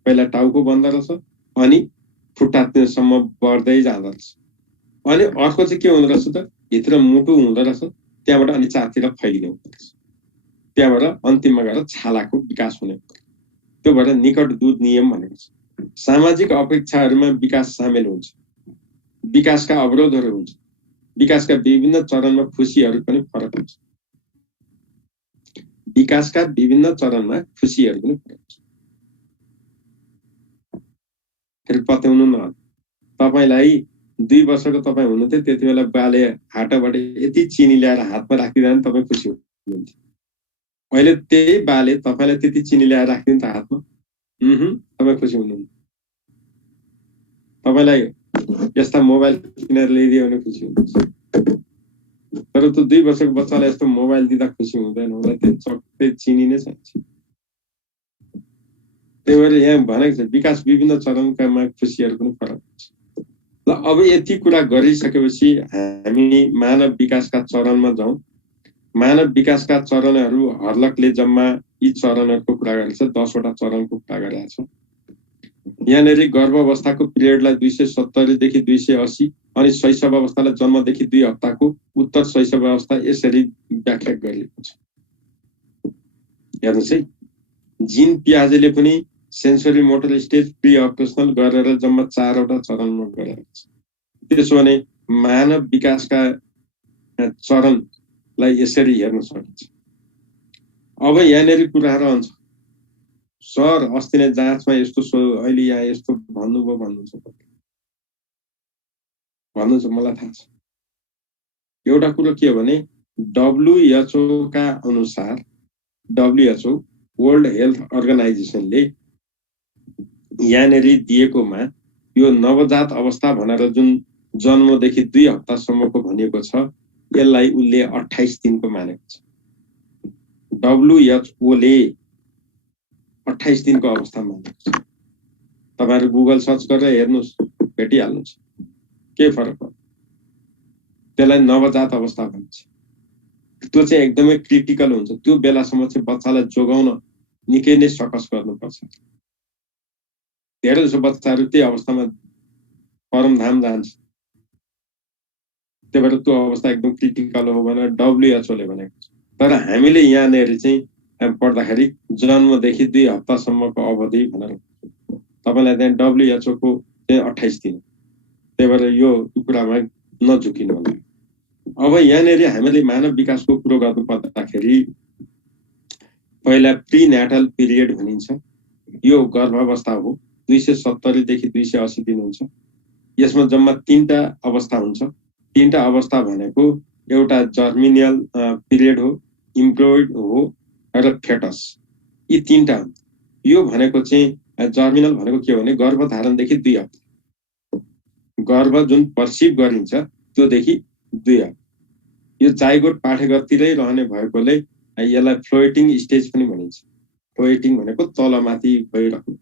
पहिला टाउको बन्द रहेछ, अनि खुट्टासम्म बढ्दै जाँदछ। अनि अर्को चाहिँ के हुँदो रहेछ त? भित्र मुटु हुँदो रहेछ, त्यहाँबाट अनि चारतिर फैलिने हुँदो रहेछ, त्यहाँबाट अन्तिममा गएर छालाको विकास हुने। त्यो भएर निकट दूर नियम भनेको छ। सामाजिक अपेक्षाहरूमा विकास सामेल हुन्छ, विकासका अवरोधहरू हुन्छ, विकासका विभिन्न चरणमा खुसीहरू पनि फरक हुन्छ, विकासका विभिन्न चरणमा खुसीहरू पनि फरक हुन्छ। फेरि पत्याउनु न, तपाईलाई 2 वर्षको तपाईँ हुनुहुन्थ्यो, त्यति बेला बाले हाटबाट यति चिनी ल्याएर हातमा राखिदिँदा तपाईँ खुसी हुनुहुन्थ्यो। अहिले त्यही बाले तपाईलाई त्यति चिनी ल्याएर राखिदिन्छ हातमा, तपाईँ खुसी हुनुहुन्न। तपाईलाई यस्ता मोबाइल किनेर ल्याइदियो भने खुसी हुनुहुन्छ, तर त्यो 2 वर्षको बच्चालाई यस्तो मोबाइल दिँदा खुसी हुँदैन, उसलाई त्यो चक्कै चिनी नै चाहिन्छ। त्यही भएर यहाँ भनेको छ विकास विभिन्न चरणकामा खुसीहरू पनि फरक हुन्छ। ल अब यति कुरा गरिसकेपछि हामी मानव विकासका चरणमा जाउँ। मानव विकासका चरणहरू हर्लकले जम्मा यी चरणहरूको कुरा गरेको छ, 10 वटा चरणको कुरा गरेको छ। यहाँनिर गर्भावस्थाको पिरियडलाई 270 देखि 280 अनि शैशव अवस्थालाई जन्मदेखि 2 हप्ताको उत्तर शैशव अवस्था यसरी व्याख्या गरिएको छ। हेर्नुहोस् है, जीन पियाजेले पनि sensory motor stage pre operational गरेर जम्मा 4 वटा चरणमा गरेको छ। त्यसो भने मानव विकासका चरणलाई यसरी हेर्न सकिन्छ। अब यहाँनिर कुरा रहन्छ, सर अस्ति नै जाँचमा यस्तो अहिले यहाँ यस्तो भन्नुभयो भन्नुहुन्छ, मलाई थाहा छ। एउटा कुरो के हो भने WHO का अनुसार, WHO वर्ल्ड हेल्थ अर्गनाइजेसनले यहाँनिर दिएकोमा यो नवजात अवस्था भनेर जुन जन्मदेखि 2 हप्तासम्मको भनिएको छ, यसलाई उनले 28 दिनको मानेको छ। WHO ले 28 दिनको अवस्था मानेको छ। तपाईहरु गुगल सर्च गरेर हेर्नुस्, भेटिहाल्नुहुन्छ के फरक पर्छ। त्यसलाई नवजात अवस्था भन्छ। त्यो चाहिँ एकदमै क्रिटिकल हुन्छ। त्यो बेलासम्म चाहिँ बच्चालाई जोगाउन निकै नै सकस गर्नुपर्छ। धेरै जसो बच्चाहरू त्यही अवस्थामा परमधाम जान्छ। त्यही भएर त्यो अवस्था एकदम क्रिटिकल हो भनेर WHO ले भनेको छ। तर हामीले यहाँनिर चाहिँ पढ्दाखेरि जन्मदेखि 2 हप्तासम्मको अवधि भनेर तपाईँलाई त्यहाँ WHO को चाहिँ 28 दिन। त्यही भएर यो कुरामा नझुकिनु होला। अब यहाँनिर हामीले मानव विकासको कुरो गर्नु पर्दाखेरि पहिला प्रिन्याटल पिरियड भनिन्छ। यो गर्भावस्था हो, 270 देखि 280 दिन हुन्छ। यसमा जम्मा 3टा अवस्था हुन्छ। 3टा अवस्था भनेको एउटा जर्मिनियल पिरियड हो, इम्प्लोइड हो र फेटस। यी 3टा यो भनेको चाहिँ जर्मिनल भनेको के हो भने गर्भधारणदेखि 2 हप्ता, गर्भ जुन पर्सिभ गरिन्छ त्योदेखि 2 हप्ता। यो जाइगोट पाठेघरतिरै रहने भएकोले यसलाई फ्लोटिङ स्टेज पनि भनिन्छ। फ्लोटिङ भनेको तलमाथि भइरहेको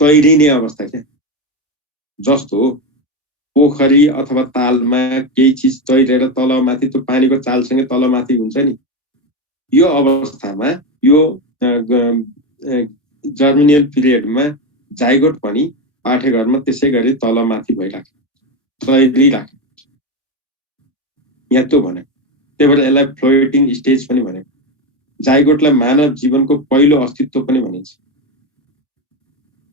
तैरिने अवस्था क्या। जस्तो पोखरी अथवा तालमा केही चिज तैरेर तलमाथि त्यो पानीको चालसँगै तलमाथि हुन्छ नि, यो अवस्थामा यो जर्मिनियल पिरियडमा जाइगोट पनि पाठेघरमा त्यसै गरी तलमाथि भइराख्छ, तैरिराख्छ। यहाँ त्यो भने त्यही भएर यसलाई फ्लोटिङ स्टेज पनि भनेको। जाइगोटलाई मानव जीवनको पहिलो अस्तित्व पनि भनिन्छ।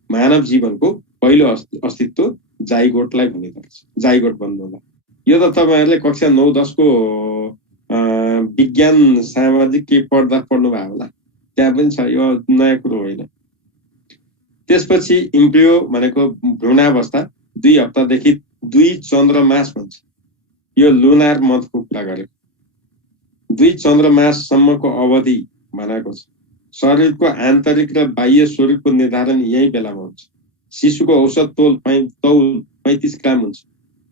मानव जीवनको पहिलो अस्तित्व जाइगोटलाई भनिन्छ, जाइगोट बन्नु होला। यो त तपाईहरुले कक्षा 9-10 को विज्ञान सामाजिक के पढ्दा पढ्नु भएको होला, त्यहाँ पनि छ, यो नयाँ कुरो होइन। त्यसपछि इम्ब्रियो भनेको भ्रूणावस्था 2 हप्तादेखि 2 चन्द्रमास भन्छ। यो लुनार मन्थको कुरा गरेको। 2 चन्द्रमाससम्मको अवधि भनेको छ। शरीरको आन्तरिक र बाह्य स्वरूपको निर्धारण यही बेलामा हुन्छ। शिशुको औसत तौल 35 ग्राम हुन्छ।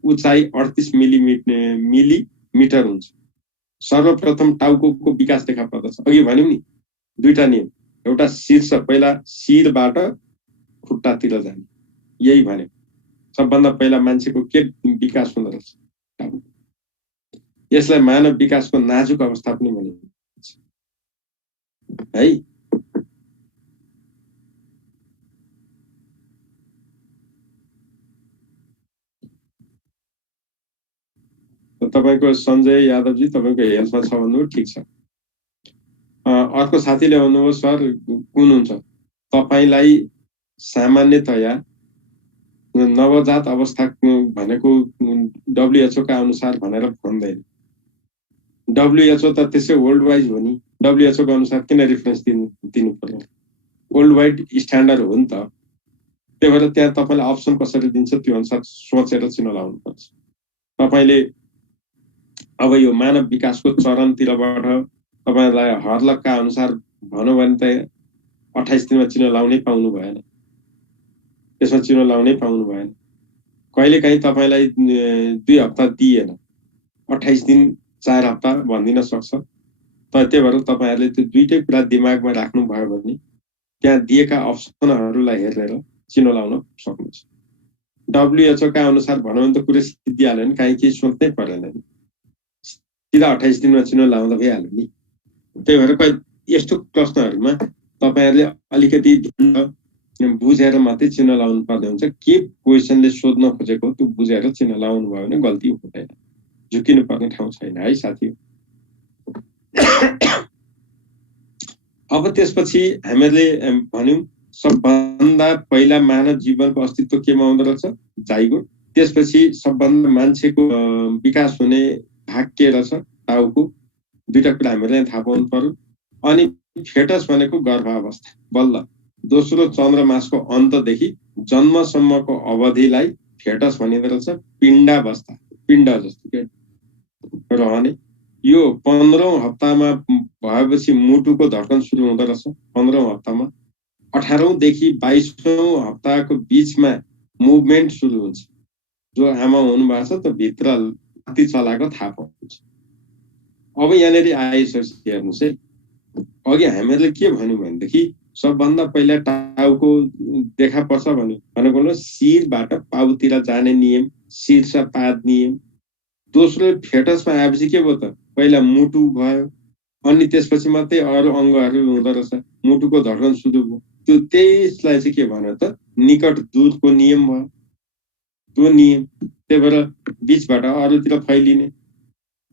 उचाइ 38 मिलिमिटर हुन्छ। सर्वप्रथम टाउको विकास देखा पर्दछ। अघि भन्यौं नि 2टा नियम, एउटा शीर्ष, पहिला शिरबाट खुट्टातिर जाने, यही भने सबभन्दा पहिला मान्छेको के विकास हुँदो रहेछ, टाउको। यसलाई मानव विकासको नाजुक अवस्था पनि भनिन्छ है। तपाईको सञ्जय यादवजी तपाईको हेल्थमा छ भन्नु ठीक छ। अर्को साथीले भन्नुभयो सर कुन हुन्छ, तपाईलाई सामान्यतया नवजात अवस्था भनेको WHO का अनुसार भनेर भन्दैन। WHO त त्यसै वर्ल्ड वाइड हो नि, WHO को अनुसार किन रेफरेन्स दिनु पर्यो? वर्ल्ड वाइड स्ट्यान्डर्ड हो नि त। त्यही भएर त्यहाँ तपाईलाई अप्सन कसरी दिन्छ त्यो अनुसार सोचेर चिन्ह लाउनु पर्छ। तपाईले अब यो मानव विकासको चरणतिरबाट तपाईलाई हर्लकका अनुसार भनौं भने त 28 दिनमा चिन्ह लाउनै पाउनु भएन, त्यसमा चिन्ह लाउनै पाउनु भएन। कहिलेकाहीँ तपाईलाई 2 हप्ता दिएन, 28 दिन 4 हप्ता भनिदिन सक्छ। तर त्यही भएर तपाईहरुले त्यो दुईटै कुरा दिमागमा राख्नु भयो भने त्यहाँ दिएका अप्सनहरूलाई हेरेर चिन्ह लाउन सक्नुहुन्छ। WHO का अनुसार भनौं भने त कुरै सिद्धिहाल्यो नि, काहीँ केही सोच्नै परेन नि, सिधा 28 दिनमा चिन्ह लाउँदा भइहाल्यो नि। त्यही भएर यस्तो प्रश्नहरुमा तपाईहरुले अलिकति बुझेर मात्रै चिन्ह लाउनु पर्ने हुन्छ। के क्वेशनले सोध्न खोजेको त्यो बुझेर चिन्ह लाउनु भयो भने गल्ती हुँदैन, झुकिनु पर्ने ठाउँ छैन है साथी। अब त्यसपछि हामीले भन्यौं सबभन्दा पहिला मानव जीवनको अस्तित्व केमा हुँदो रहेछ, जाइगोट। त्यसपछि सबभन्दा मान्छेको विकास हुने भाग के रहेछ, टाउको। दुईटा कुरा हामीले थाहा पाउनु पर्यो। अनि फेटस भनेको गर्भावस्था, बल्ल दोस्रो चन्द्रमासको अन्तदेखि जन्मसम्मको अवधिलाई फेटस भनिँदो रहेछ। पिण्डावस्था, पिण्ड जस्तो रहने। यो 15औं हप्तामा भएपछि मुटुको धड्कन सुरु हुँदो रहेछ। 15औं हप्तामा 18औं देखि 22औं हप्ताको बीचमा मुभमेन्ट सुरु हुन्छ। जो आमा हुनुभएको छ त्यो भित्र हात्ती चलाएको थाहा पाउँछ। अब यहाँनिर आइसकेपछि हेर्नुहोस् है, अघि हामीहरूले के भन्यौं भनेदेखि सबभन्दा पहिला टाउको देखा पर्छ भनेको शिरबाट पाउतिर जाने नियम, शीर्षपाद नियम। दोस्रो फेटसमा आएपछि के भयो त, पहिला मुटु भयो, अनि त्यसपछि मात्रै अरू अङ्गहरू हुँदो रहेछ, मुटुको धड्कन सुरु भयो। त्यो त्यसलाई चाहिँ के भन्यो त, निकट दूरको नियम भयो। त्यो नियम त्यही भएर बिचबाट अरूतिर फैलिने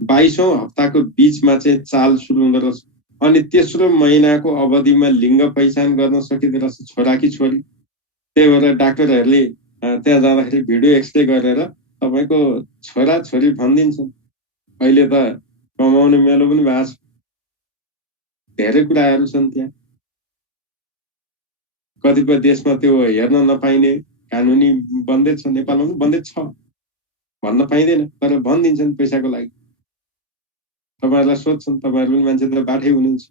22औं हप्ताको बिचमा चाहिँ चाल सुरु हुँदो रहेछ। अनि तेस्रो महिनाको अवधिमा लिङ्ग पहिचान गर्न सकिँदो रहेछ, छोरा कि छोरी। त्यही भएर डाक्टरहरूले त्यहाँ जाँदाखेरि भिडियो एक्सरे गरेर तपाईँको छोरा छोरी भनिदिन्छन्। अहिले त कमाउने मेलो पनि भएको छ, धेरै कुराहरू छन् त्यहाँ। कतिपय देशमा त्यो हेर्न नपाइने कानुनी बन्देज छ, नेपालमा पनि बन्देज छ, भन्न पाइँदैन, तर भनिदिन्छन् पैसाको लागि। तपाईँहरूलाई सोध्छन्, तपाईँहरू पनि मान्छे त बाठै हुनुहुन्छ।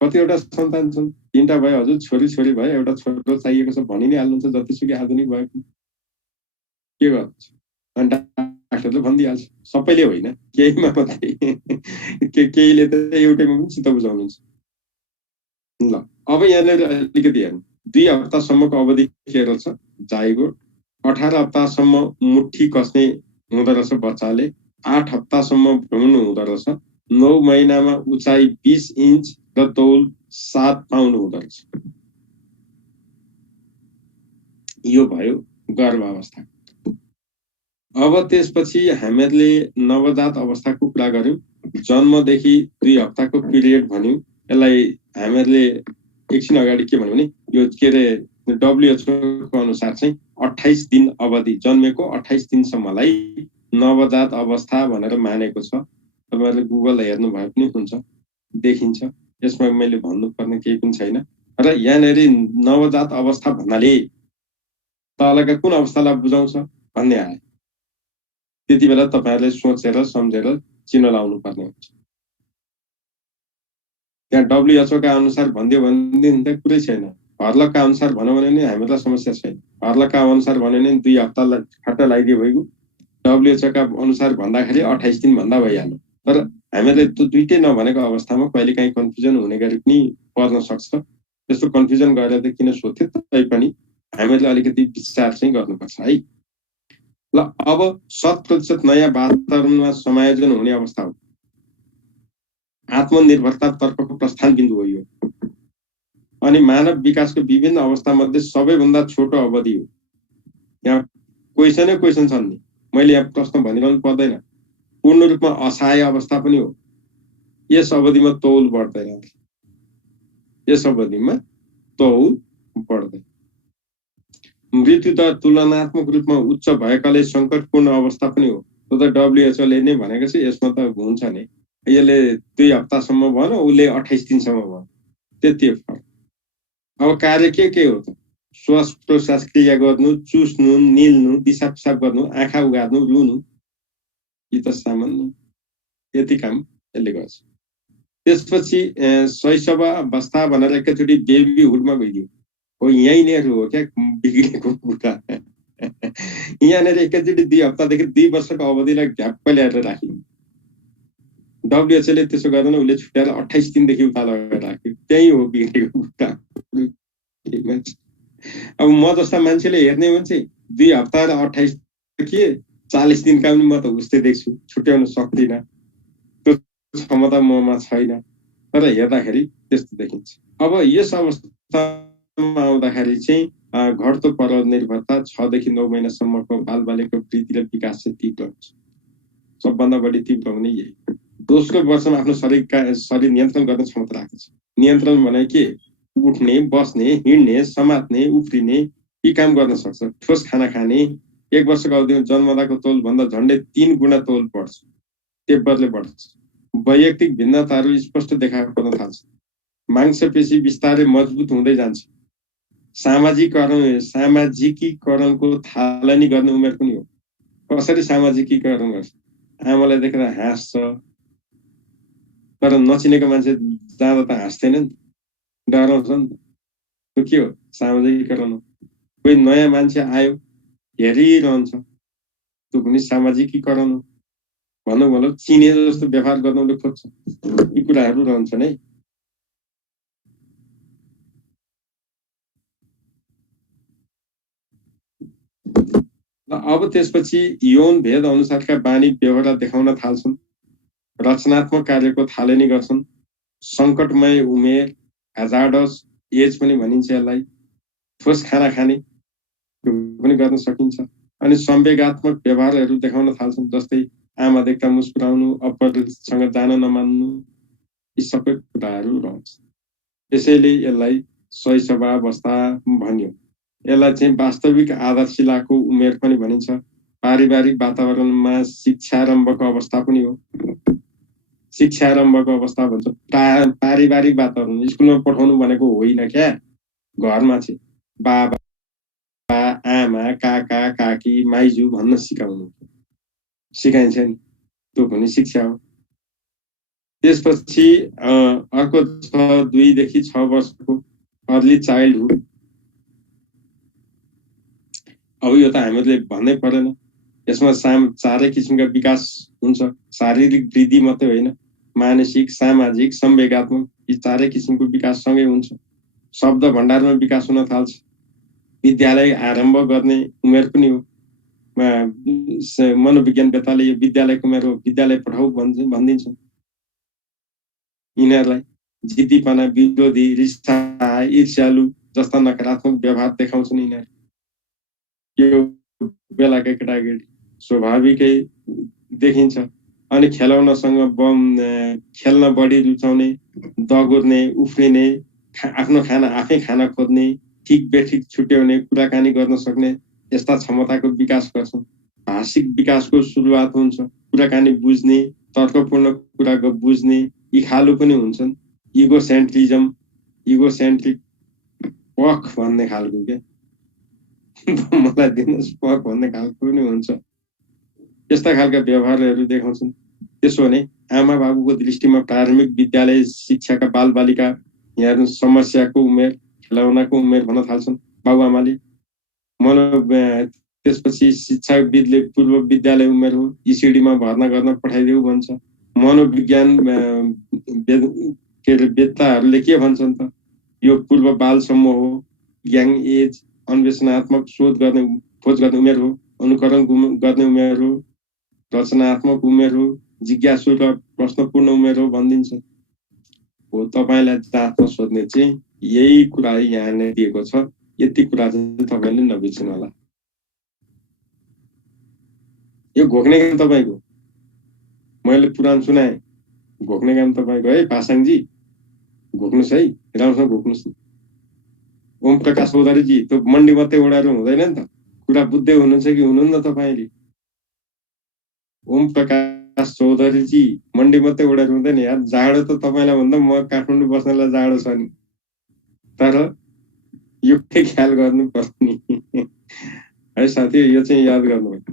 कतिवटा सन्तान छन्, 3टा भयो, हजुर छोरी छोरी भयो, एउटा छोरो चाहिएको छ भनि नै हाल्नुहुन्छ, जतिसुकै आधुनिक भयो के गर्छ। अनि डाक्टरले भनिदिइहाल्छ, सबैले होइन, केहीमा मात्रै केहीले त एउटैमा पनि चित्त बुझाउनुहुन्छ। ल अब यहाँनिर अलिकति हेर्नु, 2 हप्तासम्मको अवधि के रहेछ, जाइगोट। 18 हप्तासम्म मुठी कस्ने हुँदो रहेछ बच्चाले, 8 हप्तासम्म भ्रूण हुँदो रहेछ, 9 महिनामा उचाइ 20 इन्च र तौल 7 पाउन्ड हुँदो रहेछ। यो भयो गर्भावस्था। अब त्यसपछि हामीहरूले नवजात अवस्थाको कुरा गर्यौं, जन्मदेखि 2 हप्ताको पिरियड भन्यौं। यसलाई हामीहरूले एकछिन अगाडि के भन्यौं भने, यो के अरे WHO को अनुसार चाहिँ 28 दिन अवधि, जन्मेको 28 दिनसम्मलाई नवजात अवस्था भनेर मानेको छ। तपाईँहरूले गुगल हेर्नु भए पनि हुन्छ, देखिन्छ, यसमा मैले भन्नुपर्ने केही पनि छैन। र यहाँनिर नवजात अवस्था भन्नाले तलका कुन अवस्थालाई बुझाउँछ भन्ने आयो। त्यति बेला तपाईँहरूले सोचेर सम्झेर चिन्ह लाउनु पर्ने हुन्छ। त्यहाँ WHO का अनुसार भनिदियो भनेदेखि त कुरै छैन। हर्लकका अनुसार भनौँ भने नि हामीलाई समस्या छैन। हर्लकका अनुसार भन्यो भने 2 हप्ता खट्ट लगाइदियो भइगयो। WHO का अनुसार भन्दाखेरि 28 दिन भन्दा भइहाल्यो। तर हामीले त्यो दुईटै नभनेको अवस्थामा कहिलेकाहीँ कन्फ्युजन हुने गरी पनि पर्न सक्छ। त्यस्तो कन्फ्युजन गरेर त किन सोध्यो, तैपनि हामीले अलिकति विचार चाहिँ गर्नुपर्छ है। ल अब 100% नयाँ वातावरणमा समायोजन हुने अवस्था हो। आत्मनिर्भरतातर्फको प्रस्थान बिन्दु हो यो। अनि मानव विकासको विभिन्न अवस्थामध्ये सबैभन्दा छोटो अवधि हो। यहाँ क्वेसन छन् नि, मैले यहाँ प्रश्न भनिरहनु पर्दैन। पूर्ण रूपमा असहाय अवस्था पनि हो। यस अवधिमा तौल बढ्दैन, यस अवधिमा तौल बढ्दैन। मृत्यु दर तुलनात्मक रूपमा उच्च भएकाले सङ्कटपूर्ण अवस्था पनि हो। त्यो त WHO ले नै भनेको छ, यसमा त हुन्छ नै। यसले 2 हप्तासम्म भन, उसले 28 दिनसम्म भन, त्यति हो फरक। अब कार्य के हो त, श्वास प्रश्वास क्रिया गर्नु, चुस्नु, निल्नु, दिसा पिसाब गर्नु, आँखा उघार्नु, रुनु, यी त सामान्य यति काम यसले गर्छ। त्यसपछि शैशव अवस्था भनेर एकैचोटि बेबी हुडमा गइदियो हो। यहीँनिर हो क्या बिग्रेको कुरा। यहाँनिर एकैचोटि 2 हप्तादेखि 2 वर्षको अवधिलाई झ्याप्प ल्याएर राख्यो। WHO ले त्यसो गर्दैन, उसले छुट्याएर 28 दिनदेखि उता लगेर राख्यो। त्यही हो बिग्रेको कुरा। अब म जस्ता मान्छेले हेर्ने हो भने चाहिँ 2 हप्ता र 28 के 40 दिनका पनि म त उस्तै देख्छु, छुट्याउन सक्दिनँ। त्यो क्षमता ममा छैन, तर हेर्दाखेरि त्यस्तो देखिन्छ। अब यस अवस्थामा आउँदाखेरि चाहिँ घट्दो परनिर्भरता 6 देखि 9 महिनासम्मको बालबालिकाको वृद्धि र विकास चाहिँ तीव्र हुन्छ। सबभन्दा बढी तीव्र हुने यही। दोस्रो वर्षमा आफ्नो शरीर नियन्त्रण गर्ने क्षमता राखेको छ। नियन्त्रण भने के, उठ्ने, बस्ने, हिँड्ने, समात्ने, उफ्रिने, यी काम गर्न सक्छ। ठोस खाना खाने। 1 वर्षको अवधिमा जन्मदाको तौल भन्दा झन्डै 3 गुणा तौल बढ्छ, तीव्रले बढ्छ। वैयक्तिक भिन्नताहरू स्पष्ट देखा पर्न थाल्छ। मांसपेशी बिस्तारै मजबुत हुँदै जान्छ। सामाजिकीकरणको थालनी गर्ने उमेर पनि हो। कसरी सामाजिकीकरण गर्छ, आमालाई देखेर हाँस्छ, तर नचिनेको मान्छे जाँदा त हाँस्दैन नि, डराउँछ नि त। त्यो के हो, सामाजिकीकरण हो। कोही नयाँ मान्छे आयो, हेरिरहन्छ, त्यो पनि सामाजिकीकरण हो। भनौँ मतलब चिने जस्तो व्यवहार गर्न उसले खोज्छ। यी कुराहरू रहन्छन् है। ल अब त्यसपछि यौन भेद अनुसारका बानी व्यवहार देखाउन थाल्छन्, रचनात्मक कार्यको थालनी गर्छन्। सङ्कटमय उमेर, हजार्डस एज पनि भनिन्छ यसलाई, ठोस खाना खाने पनि गर्न सकिन्छ। अनि संवेगात्मक व्यवहारहरू देखाउन थाल्छन्, जस्तै आमा देख्दा मुस्कुराउनु, अपरसँग जान नमान्नु, यी सबै कुराहरू रहन्छ। त्यसैले यसलाई शैशवावस्था भनियो। यसलाई चाहिँ वास्तविक आधारशिलाको उमेर पनि भनिन्छ। पारिवारिक वातावरणमा शिक्षारम्भको अवस्था पनि हो। शिक्षारम्भको अवस्था भन्छ। पारिवारिक वातावरण, स्कुलमा पठाउनु भनेको होइन क्या, घरमा चाहिँ बाबा आमा काका काकी माइजू भन्न सिकाइन्छ नि, त्यो पनि शिक्षा हो। त्यसपछि अर्को छ 2 देखि 6 वर्षको अर्ली चाइल्डहुड। अब यो त हामीले भन्नै परेन, यसमा चारै किसिमका विकास हुन्छ। शारीरिक वृद्धि मात्रै होइन, मानसिक, सामाजिक, संवेगात्मक, यी चारै किसिमको विकास सँगै हुन्छ। शब्द भण्डारमा विकास हुन थाल्छ। विद्यालय आरम्भ गर्ने उमेर पनि हो। मनोविज्ञानवेत्ताले यो विद्यालयको उमेर हो, विद्यालय पठाऊ भनिदिन्छ। यिनीहरूलाई जिद्दीपना, विरोधी, रिसा, ईर्ष्यालु जस्ता नकारात्मक व्यवहार देखाउँछन् यिनीहरू। यो बेलाका केटाकेटी स्वाभाविकै देखिन्छ। अनि खेलाउनसँग खेल्न बढी रुचाउने, दगुर्ने, उफ्रिने, आफ्नो खाना आफै खान खोज्ने, ठिक बेठिक छुट्याउने, कुराकानी गर्न सक्ने यस्ता क्षमताको विकास गर्छन्। भाषिक विकासको सुरुवात हुन्छ। कुराकानी बुझ्ने, तर्कपूर्ण कुराको बुझ्ने, यी खालु पनि हुन्छन्। इगोसेन्ट्रिक पख भन्ने खालको के मलाई दिनुहोस् पख भन्ने खालको पनि हुन्छ। यस्ता खालका व्यवहारहरू देखाउँछन्। त्यसो भने आमा बाबुको दृष्टिमा प्रारम्भिक विद्यालय शिक्षाका बालबालिका यहाँ समस्याको उमेर, खेलाउनाको उमेर भन्न थाल्छन् बाबुआमाले। त्यसपछि शिक्षाविदले पूर्व विद्यालय उमेर हो, ईसीडीमा भर्ना गर्न पठाइदेऊ भन्छ। मनोविज्ञान वेत्ताहरूले के भन्छन् त, यो पूर्व बाल समूह हो, यङ एज, अन्वेषणात्मक खोज गर्ने उमेर हो, अनुकरण गर्ने उमेर हो, रचनात्मक उमेर हो, जिज्ञासु र प्रश्नपूर्ण उमेर हो भनिदिन्छ। हो, तपाईँलाई जाँचमा सोध्ने चाहिँ यही कुरा यहाँ नै दिएको छ। यति कुरा चाहिँ तपाईँले नबिर्सनु होला। यो घोक्ने काम तपाईँको, मैले पुराण सुनाएँ, घोक्ने काम तपाईँको है पासाङजी, घोक्नुहोस् है, राम्रोसँग घोक्नुहोस्। ओम प्रकाश चौधरीजी, त्यो मन्डी मात्रै उडाएर हुँदैन नि त, कुरा बुझ्दै हुनुहुन्छ कि हुनुहुन्न तपाईँले? ओम प्रकाश चौधरीजी, मन्डी मात्रै उडाएर हुँदैन यार। जाडो त तपाईँलाई भन्दा म काठमाडौँ बस्नलाई जाडो छ नि, तर यो ख्याल गर्नु पर्ने है साथी, यो चाहिँ याद गर्नु।